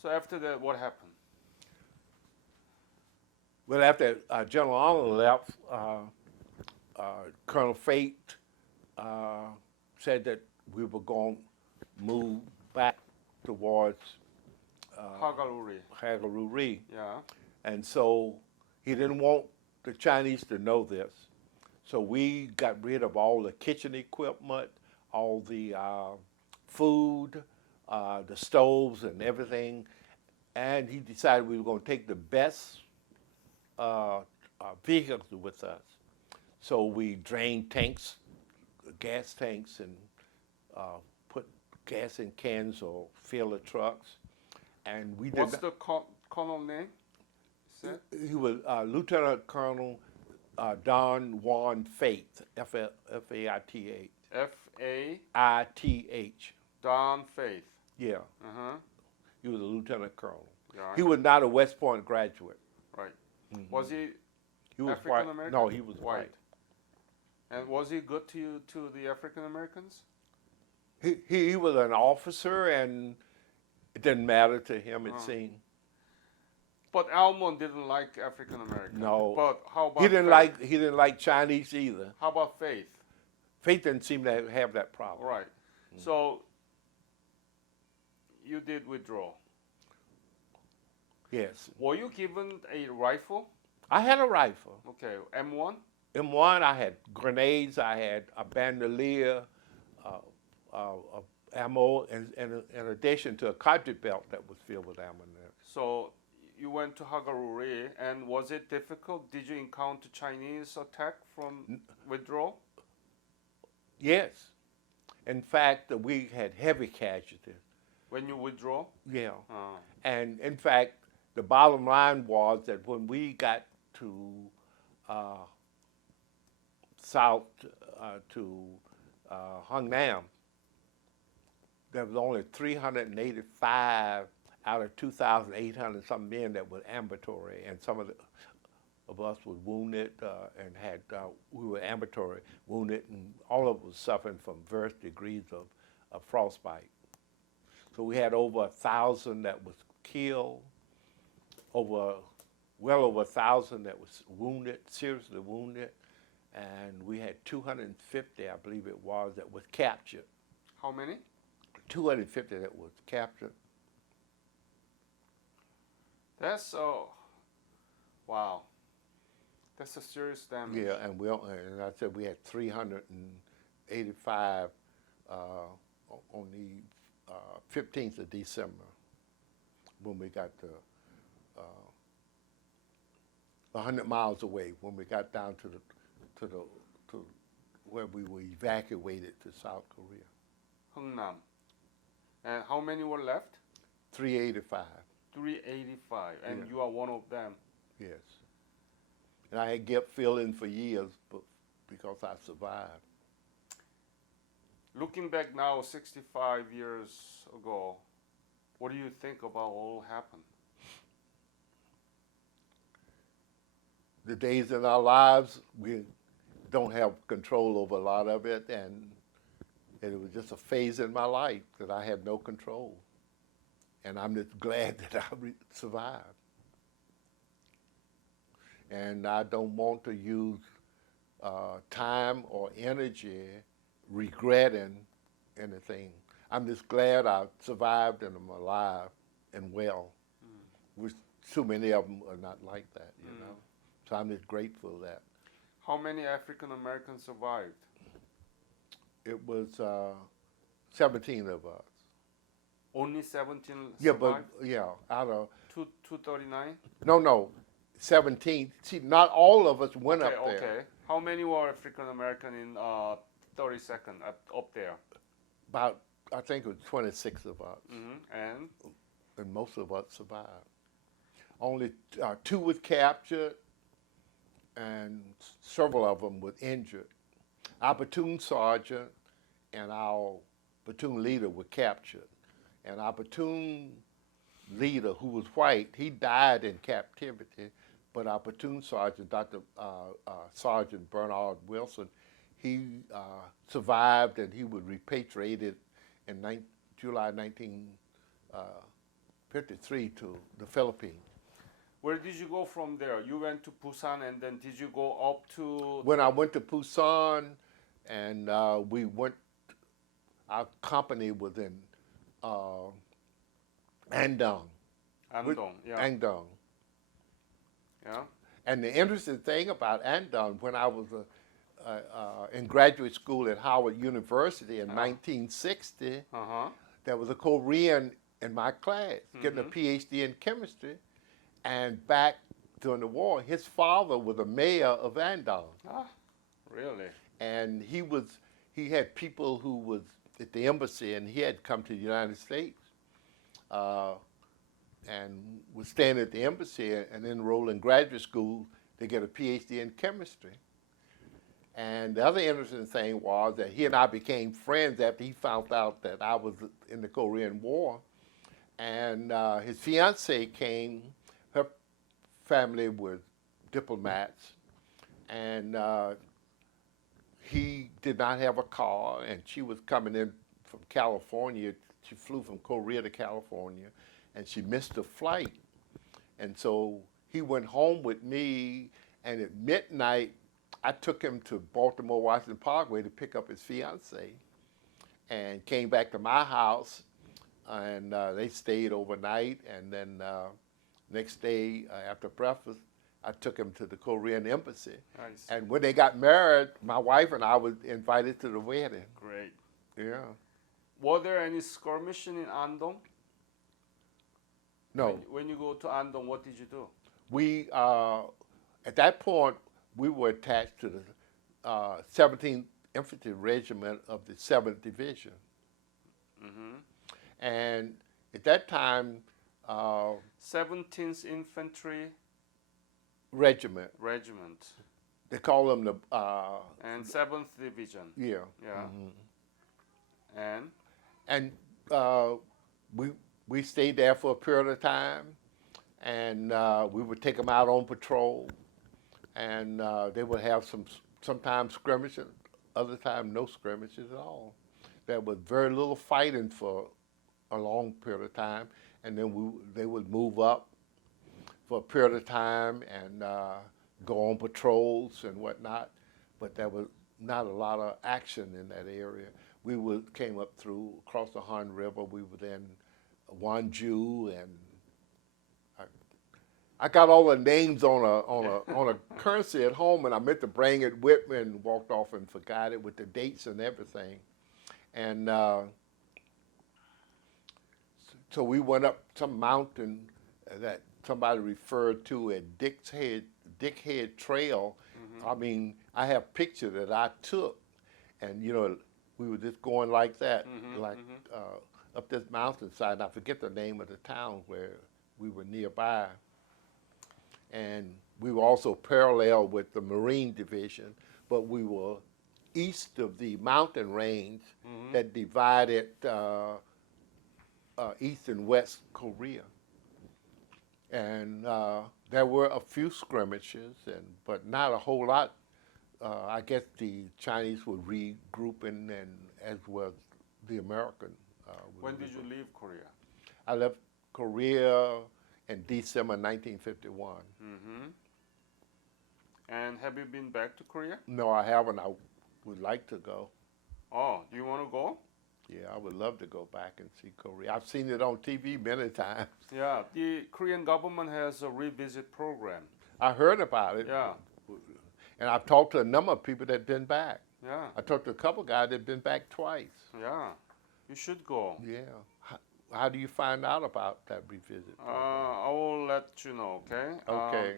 So after that, what happened? Well, after General Arnold left, Colonel Fate said that we were going to move back towards Hagaruri. Yeah. And so he didn't want the Chinese to know this. So we got rid of all the kitchen equipment, all the food, the stoves and everything. And he decided we were going to take the best vehicles with us. So we drained tanks, gas tanks, and put gas in cans or fill the trucks. And we did. What's the colonel name? He was Lieutenant Colonel Don Juan Faith, F-A-I-T-H. F-A-I-T-H. Don Faith. Yeah. Uh-huh. He was a lieutenant colonel. Yeah, he was not a West Point graduate. Right. Mm-hmm. Was he was African white. American? No, he was white. And was he good to the African Americans? He was an officer, and it didn't matter to him, it seemed. But Almond didn't like African Americans. No. But how about he didn't like Chinese either. How about Faith? Faith didn't seem to have that problem. Right. So you did withdraw. Yes. Were you given a rifle? I had a rifle. Okay. M1? M1, I had grenades, I had a bandolier, ammo, in addition to a cartridge belt that was filled with ammo in there. So you went to Hagaruri, and was it difficult? Did you encounter Chinese attack from withdrawal? Yes. In fact, we had heavy casualties. When you withdraw? Yeah. Oh. And in fact, the bottom line was that when we got to south to Hungnam, there was only 385 out of 2,800 some men that were ambulatory, and some of us were wounded and had we were ambulatory wounded, and all of us were suffering from various degrees of frostbite. So we had over 1,000 that was killed, over well over 1,000 that was wounded, seriously wounded, and we had 250, I believe it was, that was captured. How many? 250 that was captured. That's wow. That's a serious damage. Yeah, and and I said we had 385 on the 15th of December when we got to 100 miles away when we got down to where we were evacuated to South Korea. Hungnam. And how many were left? 385. 385, and Yeah. you are one of them. Yes. And I had kept feeling for years, but because I survived. Looking back now, 65 years ago, what do you think about all happened? The days in our lives, we don't have control over a lot of it, and it was just a phase in my life that I had no control. And I'm just glad that I survived. And I don't want to use time or energy regretting anything. I'm just glad I survived and I'm alive and well, which too many of them are not like that, you know. So I'm just grateful for that. How many African Americans survived? It was 17 of us. Only 17 Yeah, survived? but yeah, out of 239? no, 17. See, not all of us went Okay, up there. okay. How many were African American in 32nd up there? About, I think it was 26 of us, And most of us survived. Only 2 was captured, and several of them were injured. Our platoon sergeant and our platoon leader were captured, and our platoon leader, who was white, he died in captivity, but our platoon sergeant, Dr. Sergeant Bernard Wilson, he survived, and he was repatriated in July 1953 to the Philippines. where did you go from there? You went to Busan, and then did you go up to? When I went to Busan, and we went, our company was in Andong. Andong, yeah. Andong. Yeah. And the interesting thing about Andong, when I was in graduate school at Howard University in 1960, there was a Korean in my class getting a PhD in chemistry. And back during the war, his father was a mayor of Andong. Ah, really? And he had people who was at the embassy, and he had come to the United States and was staying at the embassy and enrolled in graduate school to get a PhD in chemistry. And the other interesting thing was that he and I became friends after he found out that I was in the Korean War. And his fiancée came. Her family was diplomats, and he did not have a car, and she was coming in from California. She flew from Korea to California, and she missed the flight. And so he went home with me, and at midnight, I took him to Baltimore Washington Parkway to pick up his fiancée, and came back to my house, and they stayed overnight, and then next day after breakfast, I took him to the Korean embassy. Nice. And when they got married, my wife and I were invited to the wedding. Great. Yeah. Were there any skirmishing in Andong? No. When you go to Andong, what did you do? We, at that point, we were attached to the 17th Infantry Regiment of the 7th Division. And at that time, 17th Infantry Regiment. They call them the and 7th Division. yeah. Yeah. And we stayed there for a period of time, and we would take them out on patrol, and they would have sometimes skirmishes, other times no skirmishes at all. There was very little fighting for a long period of time, and then they would move up for a period of time and go on patrols and whatnot, but there was not a lot of action in that area. We came up through across the Han River. We were in Wanju, and I got all the names on a currency at home, and I meant to bring it with me and walked off and forgot it with the dates and everything. And so we went up some mountain that somebody referred to as Dickhead Trail. I mean, I have pictures that I took, and you know, we were just going like that, up this mountainside. And I forget the name of the town where we were nearby. And we were also parallel with the Marine Division, but we were east of the mountain range that divided East and West Korea. And there were a few skirmishes, but not a whole lot. I guess the Chinese were regrouping, and as was the American. When did you leave Korea? I left Korea in December 1951. And have you been back to Korea? No, I haven't. I would like to go. Oh, do you want to go? Yeah, I would love to go back and see Korea. I've seen it on TV many times. Yeah, the Korean government has a revisit program. I heard about it. Yeah. And I've talked to a number of people that have been back. Yeah. I talked to a couple guys that have been back twice. Yeah. You should go. Yeah. How do you find out about that revisit program? I will let you know, okay? Okay.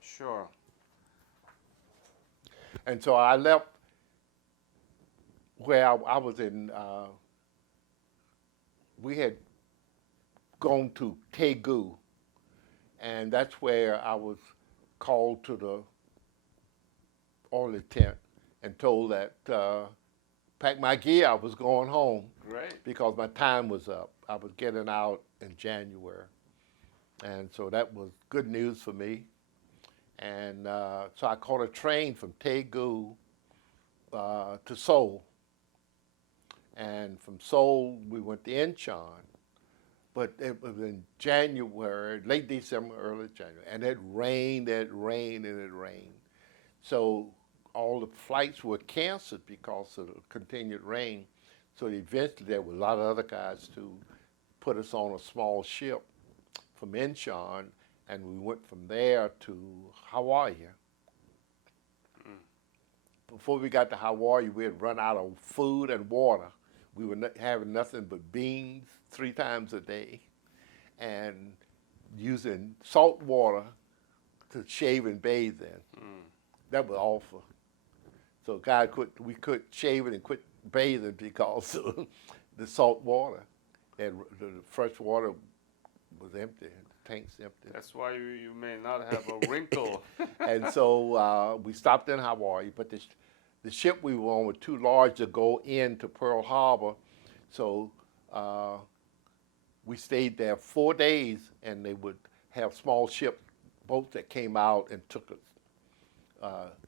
Sure. And so I left where I was in, we had gone to Daegu, and that's where I was called to the oil tent and told that pack my gear, I was going home. Great. Because my time was up. I was getting out in January. And so that was good news for me. And so I caught a train from Daegu to Seoul. And from Seoul, we went to Incheon. But it was in January, late December, early January. And it rained, and it rained. So all the flights were canceled because of the continued rain. So eventually there were a lot of other guys to put us on a small ship from Incheon, and we went from there to Hawaii. Before we got to Hawaii, we had run out of food and water. We were having nothing but beans 3 times a day and using salt water to shave and bathe in. That was awful. So we quit shaving and quit bathing because of the salt water. And the fresh water was empty, the tank's empty. That's why you may not have a wrinkle. And so we stopped in Hawaii, but the ship we were on was too large to go into Pearl Harbor. So we stayed there 4 days, and they would have small boats that came out and took us.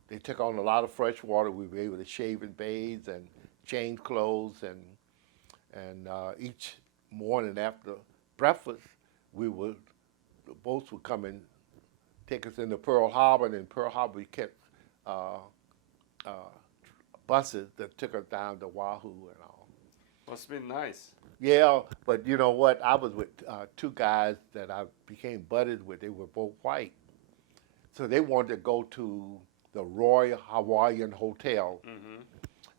They took on a lot of fresh water. We were able to shave and bathe and change clothes, and each morning after breakfast, the boats would come and take us into Pearl Harbor, and in Pearl Harbor we kept buses that took us down to Oahu and all. Must have been nice. Yeah, but you know what? I was with 2 guys that I became buddies with. They were both white. So they wanted to go to the Royal Hawaiian Hotel.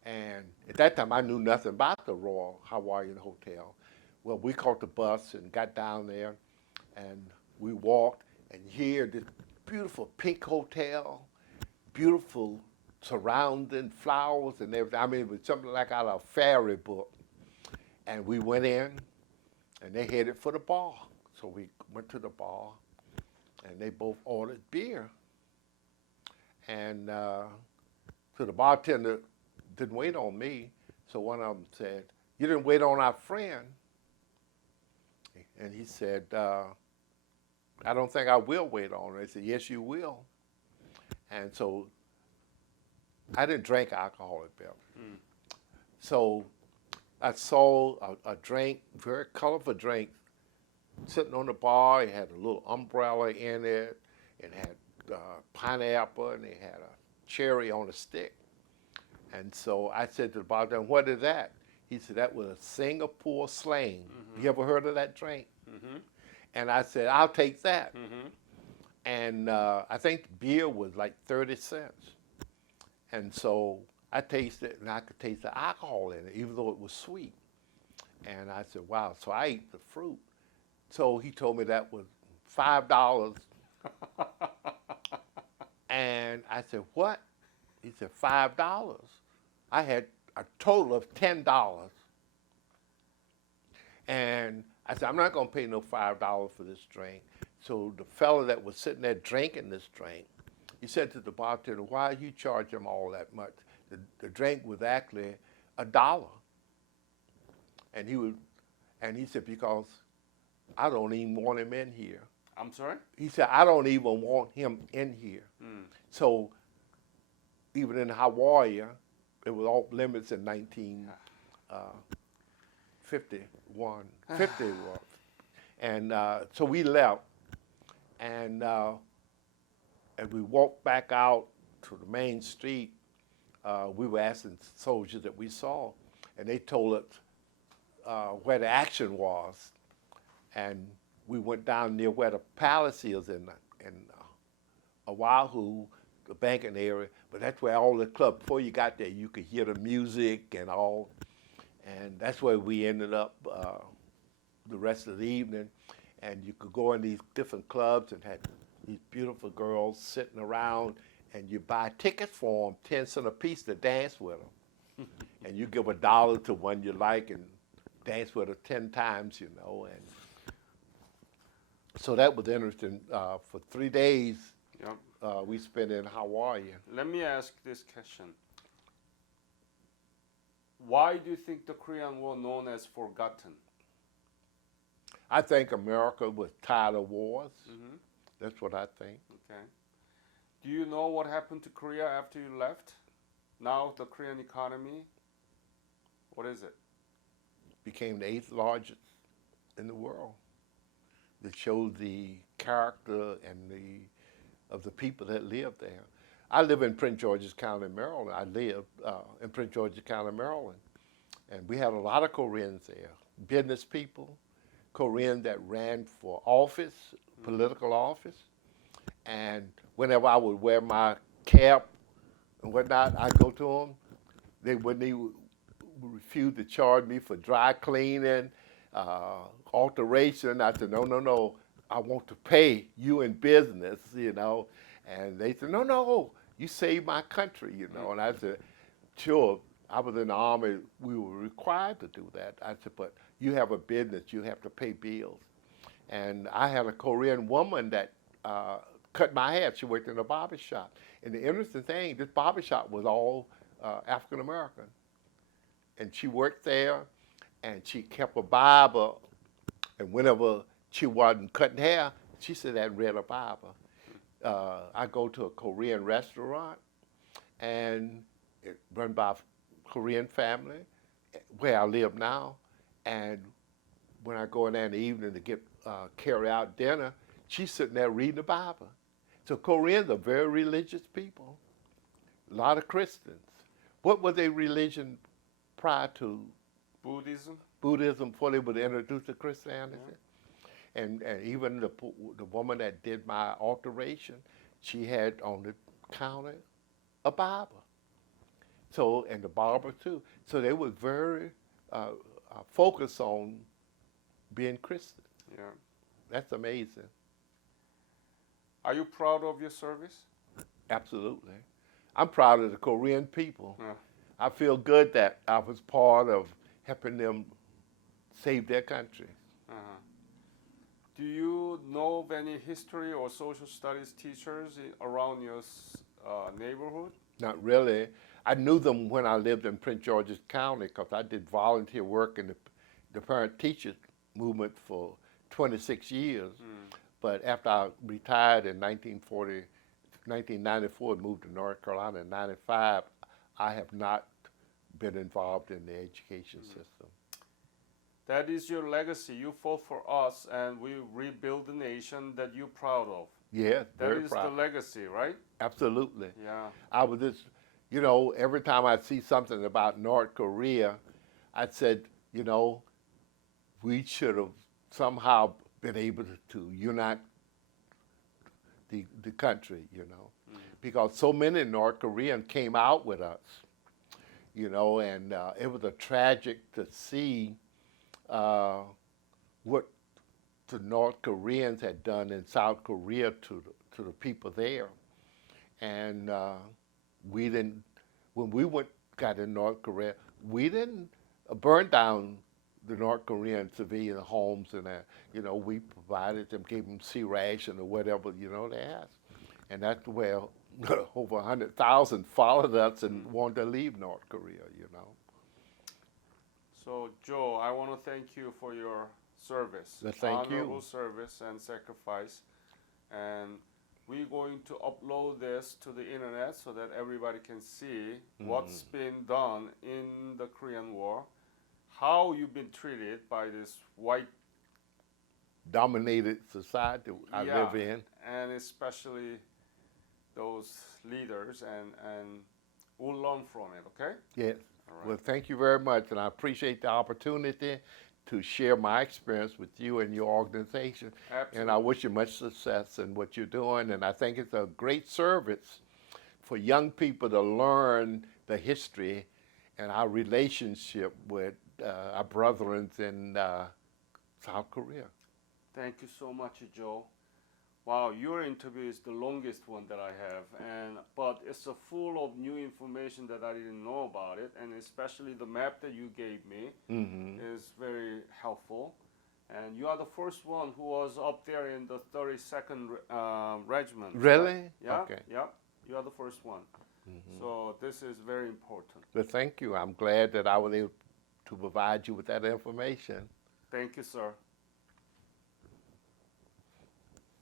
And at that time, I knew nothing about the Royal Hawaiian Hotel. Well, we caught the bus and got down there, and we walked, and here, this beautiful pink hotel, beautiful surrounding flowers and everything. I mean, it was something like out of a fairy book. And we went in, and they headed for the bar. So we went to the bar, and they both ordered beer. And so the bartender didn't wait on me. So one of them said, "You didn't wait on our friend." And he said, "I don't think I will wait on her." I said, "Yes, you will." And so I didn't drink alcoholic beverage. So I saw a drink, very colorful drink, sitting on the bar. It had a little umbrella in it. It had pineapple, and it had a cherry on a stick. And so I said to the bartender, "What is that?" He said, "That was a Singapore sling. You ever heard of that drink?" And I said, "I'll take that." And I think the beer was like 30 cents. And so I tasted it, and I could taste the alcohol in it, even though it was sweet. And I said, "Wow." So I ate the fruit. So he told me that was $5. And I said, "What?" He said, $5. I had a total of $10. And I said, "I'm not going to pay no $5 for this drink." So the fellow that was sitting there drinking this drink, he said to the bartender, "Why you charge him all that much? The drink was actually $1." And he said, "Because I don't even want him in here." I'm sorry? He said, "I don't even want him in here." So even in Hawaii, it was off limits in 1951. And so we left, and as we walked back out to the main street, we were asking soldiers that we saw, and they told us where the action was. And we went down near where the palace is in Oahu, the banking area, but that's where all the clubs, before you got there, you could hear the music and all. And that's where we ended up the rest of the evening. And you could go in these different clubs and had these beautiful girls sitting around, and you buy tickets for them, 10 cents a piece, to dance with them. And you give $1 to one you like and dance with her 10 times, you know. And so that was interesting. For 3 days, we spent in Hawaii. Let me ask this question. Why do you think the Korean War known as forgotten? I think America was tired of wars. That's what I think. Okay. Do you know what happened to Korea after you left? Now the Korean economy, what is it? Became the 8th largest in the world. That shows the character and of the people that live there. I live in Prince George's County, Maryland. I live in Prince George's County, Maryland. And we had a lot of Koreans there, business people, Koreans that ran for office, political office. And whenever I would wear my cap and whatnot, I'd go to them. They wouldn't even refuse to charge me for dry cleaning, alteration. I said, no, I want to pay you in business, you know. And they said, no, you saved my country, you know. And I said, sure. I was in the Army. We were required to do that. I said, but you have a business. You have to pay bills. And I had a Korean woman that cut my hair. She worked in a barber shop. And the interesting thing, this barber shop was all African American. And she worked there, and she kept a Bible. And whenever she wasn't cutting hair, she said that read a Bible. I go to a Korean restaurant, and it's run by a Korean family where I live now. And when I go in there in the evening to get carry out dinner, she's sitting there reading the Bible. So Koreans are very religious people. A lot of Christians. What was their religion prior to Buddhism? Buddhism, before they were introduced to Christianity? Yeah. And even the woman that did my alteration, she had on the counter a Bible. So, and the barber too. So they were very focused on being Christian. Yeah. That's amazing. Are you proud of your service? Absolutely. I'm proud of the Korean people. Yeah. I feel good that I was part of helping them save their country. Do you know of any history or social studies teachers around your neighborhood? Not really. I knew them when I lived in Prince George's County because I did volunteer work in the parent-teacher movement for 26 years. But after I retired in 1994 and moved to North Carolina in 95, I have not been involved in the education system. That is your legacy. You fought for us, and we rebuild the nation that you're proud of. Yeah, That very is proud. the legacy, right? Absolutely. Yeah. I was just, every time I see something about North Korea, I said, we should have somehow been able to unite the country, because so many North Koreans came out with us, and it was a tragic to see what the North Koreans had done in South Korea to the people there. And we didn't, when we got in North Korea, we didn't burn down the North Korean civilian homes, and we provided them, gave them sea ration or whatever they asked, and that's where over 100,000 followed us and wanted to leave North Korea. So, Joe, I want to thank you for your service, Well, thank you. honorable service and sacrifice, and we're going to upload this to the internet so that everybody can see what's been done in the Korean War, how you've been treated by this white Dominated society I live in. and especially those leaders, and we'll learn from it, okay? Yes. All right. Well, thank you very much, and I appreciate the opportunity to share my experience with you and your organization. Absolutely. And I wish you much success in what you're doing, and I think it's a great service for young people to learn the history and our relationship with our brethren in South Korea. Thank you so much, Joe. Wow, your interview is the longest one that I have, but it's full of new information that I didn't know about it, and especially the map that you gave me is very helpful. And you are the first one who was up there in the 32nd Regiment. Really? Right? Yeah, Okay. yeah. You are the first one. So this is very important. Well, thank you. I'm glad that I was able to provide you with that information. Thank you, sir.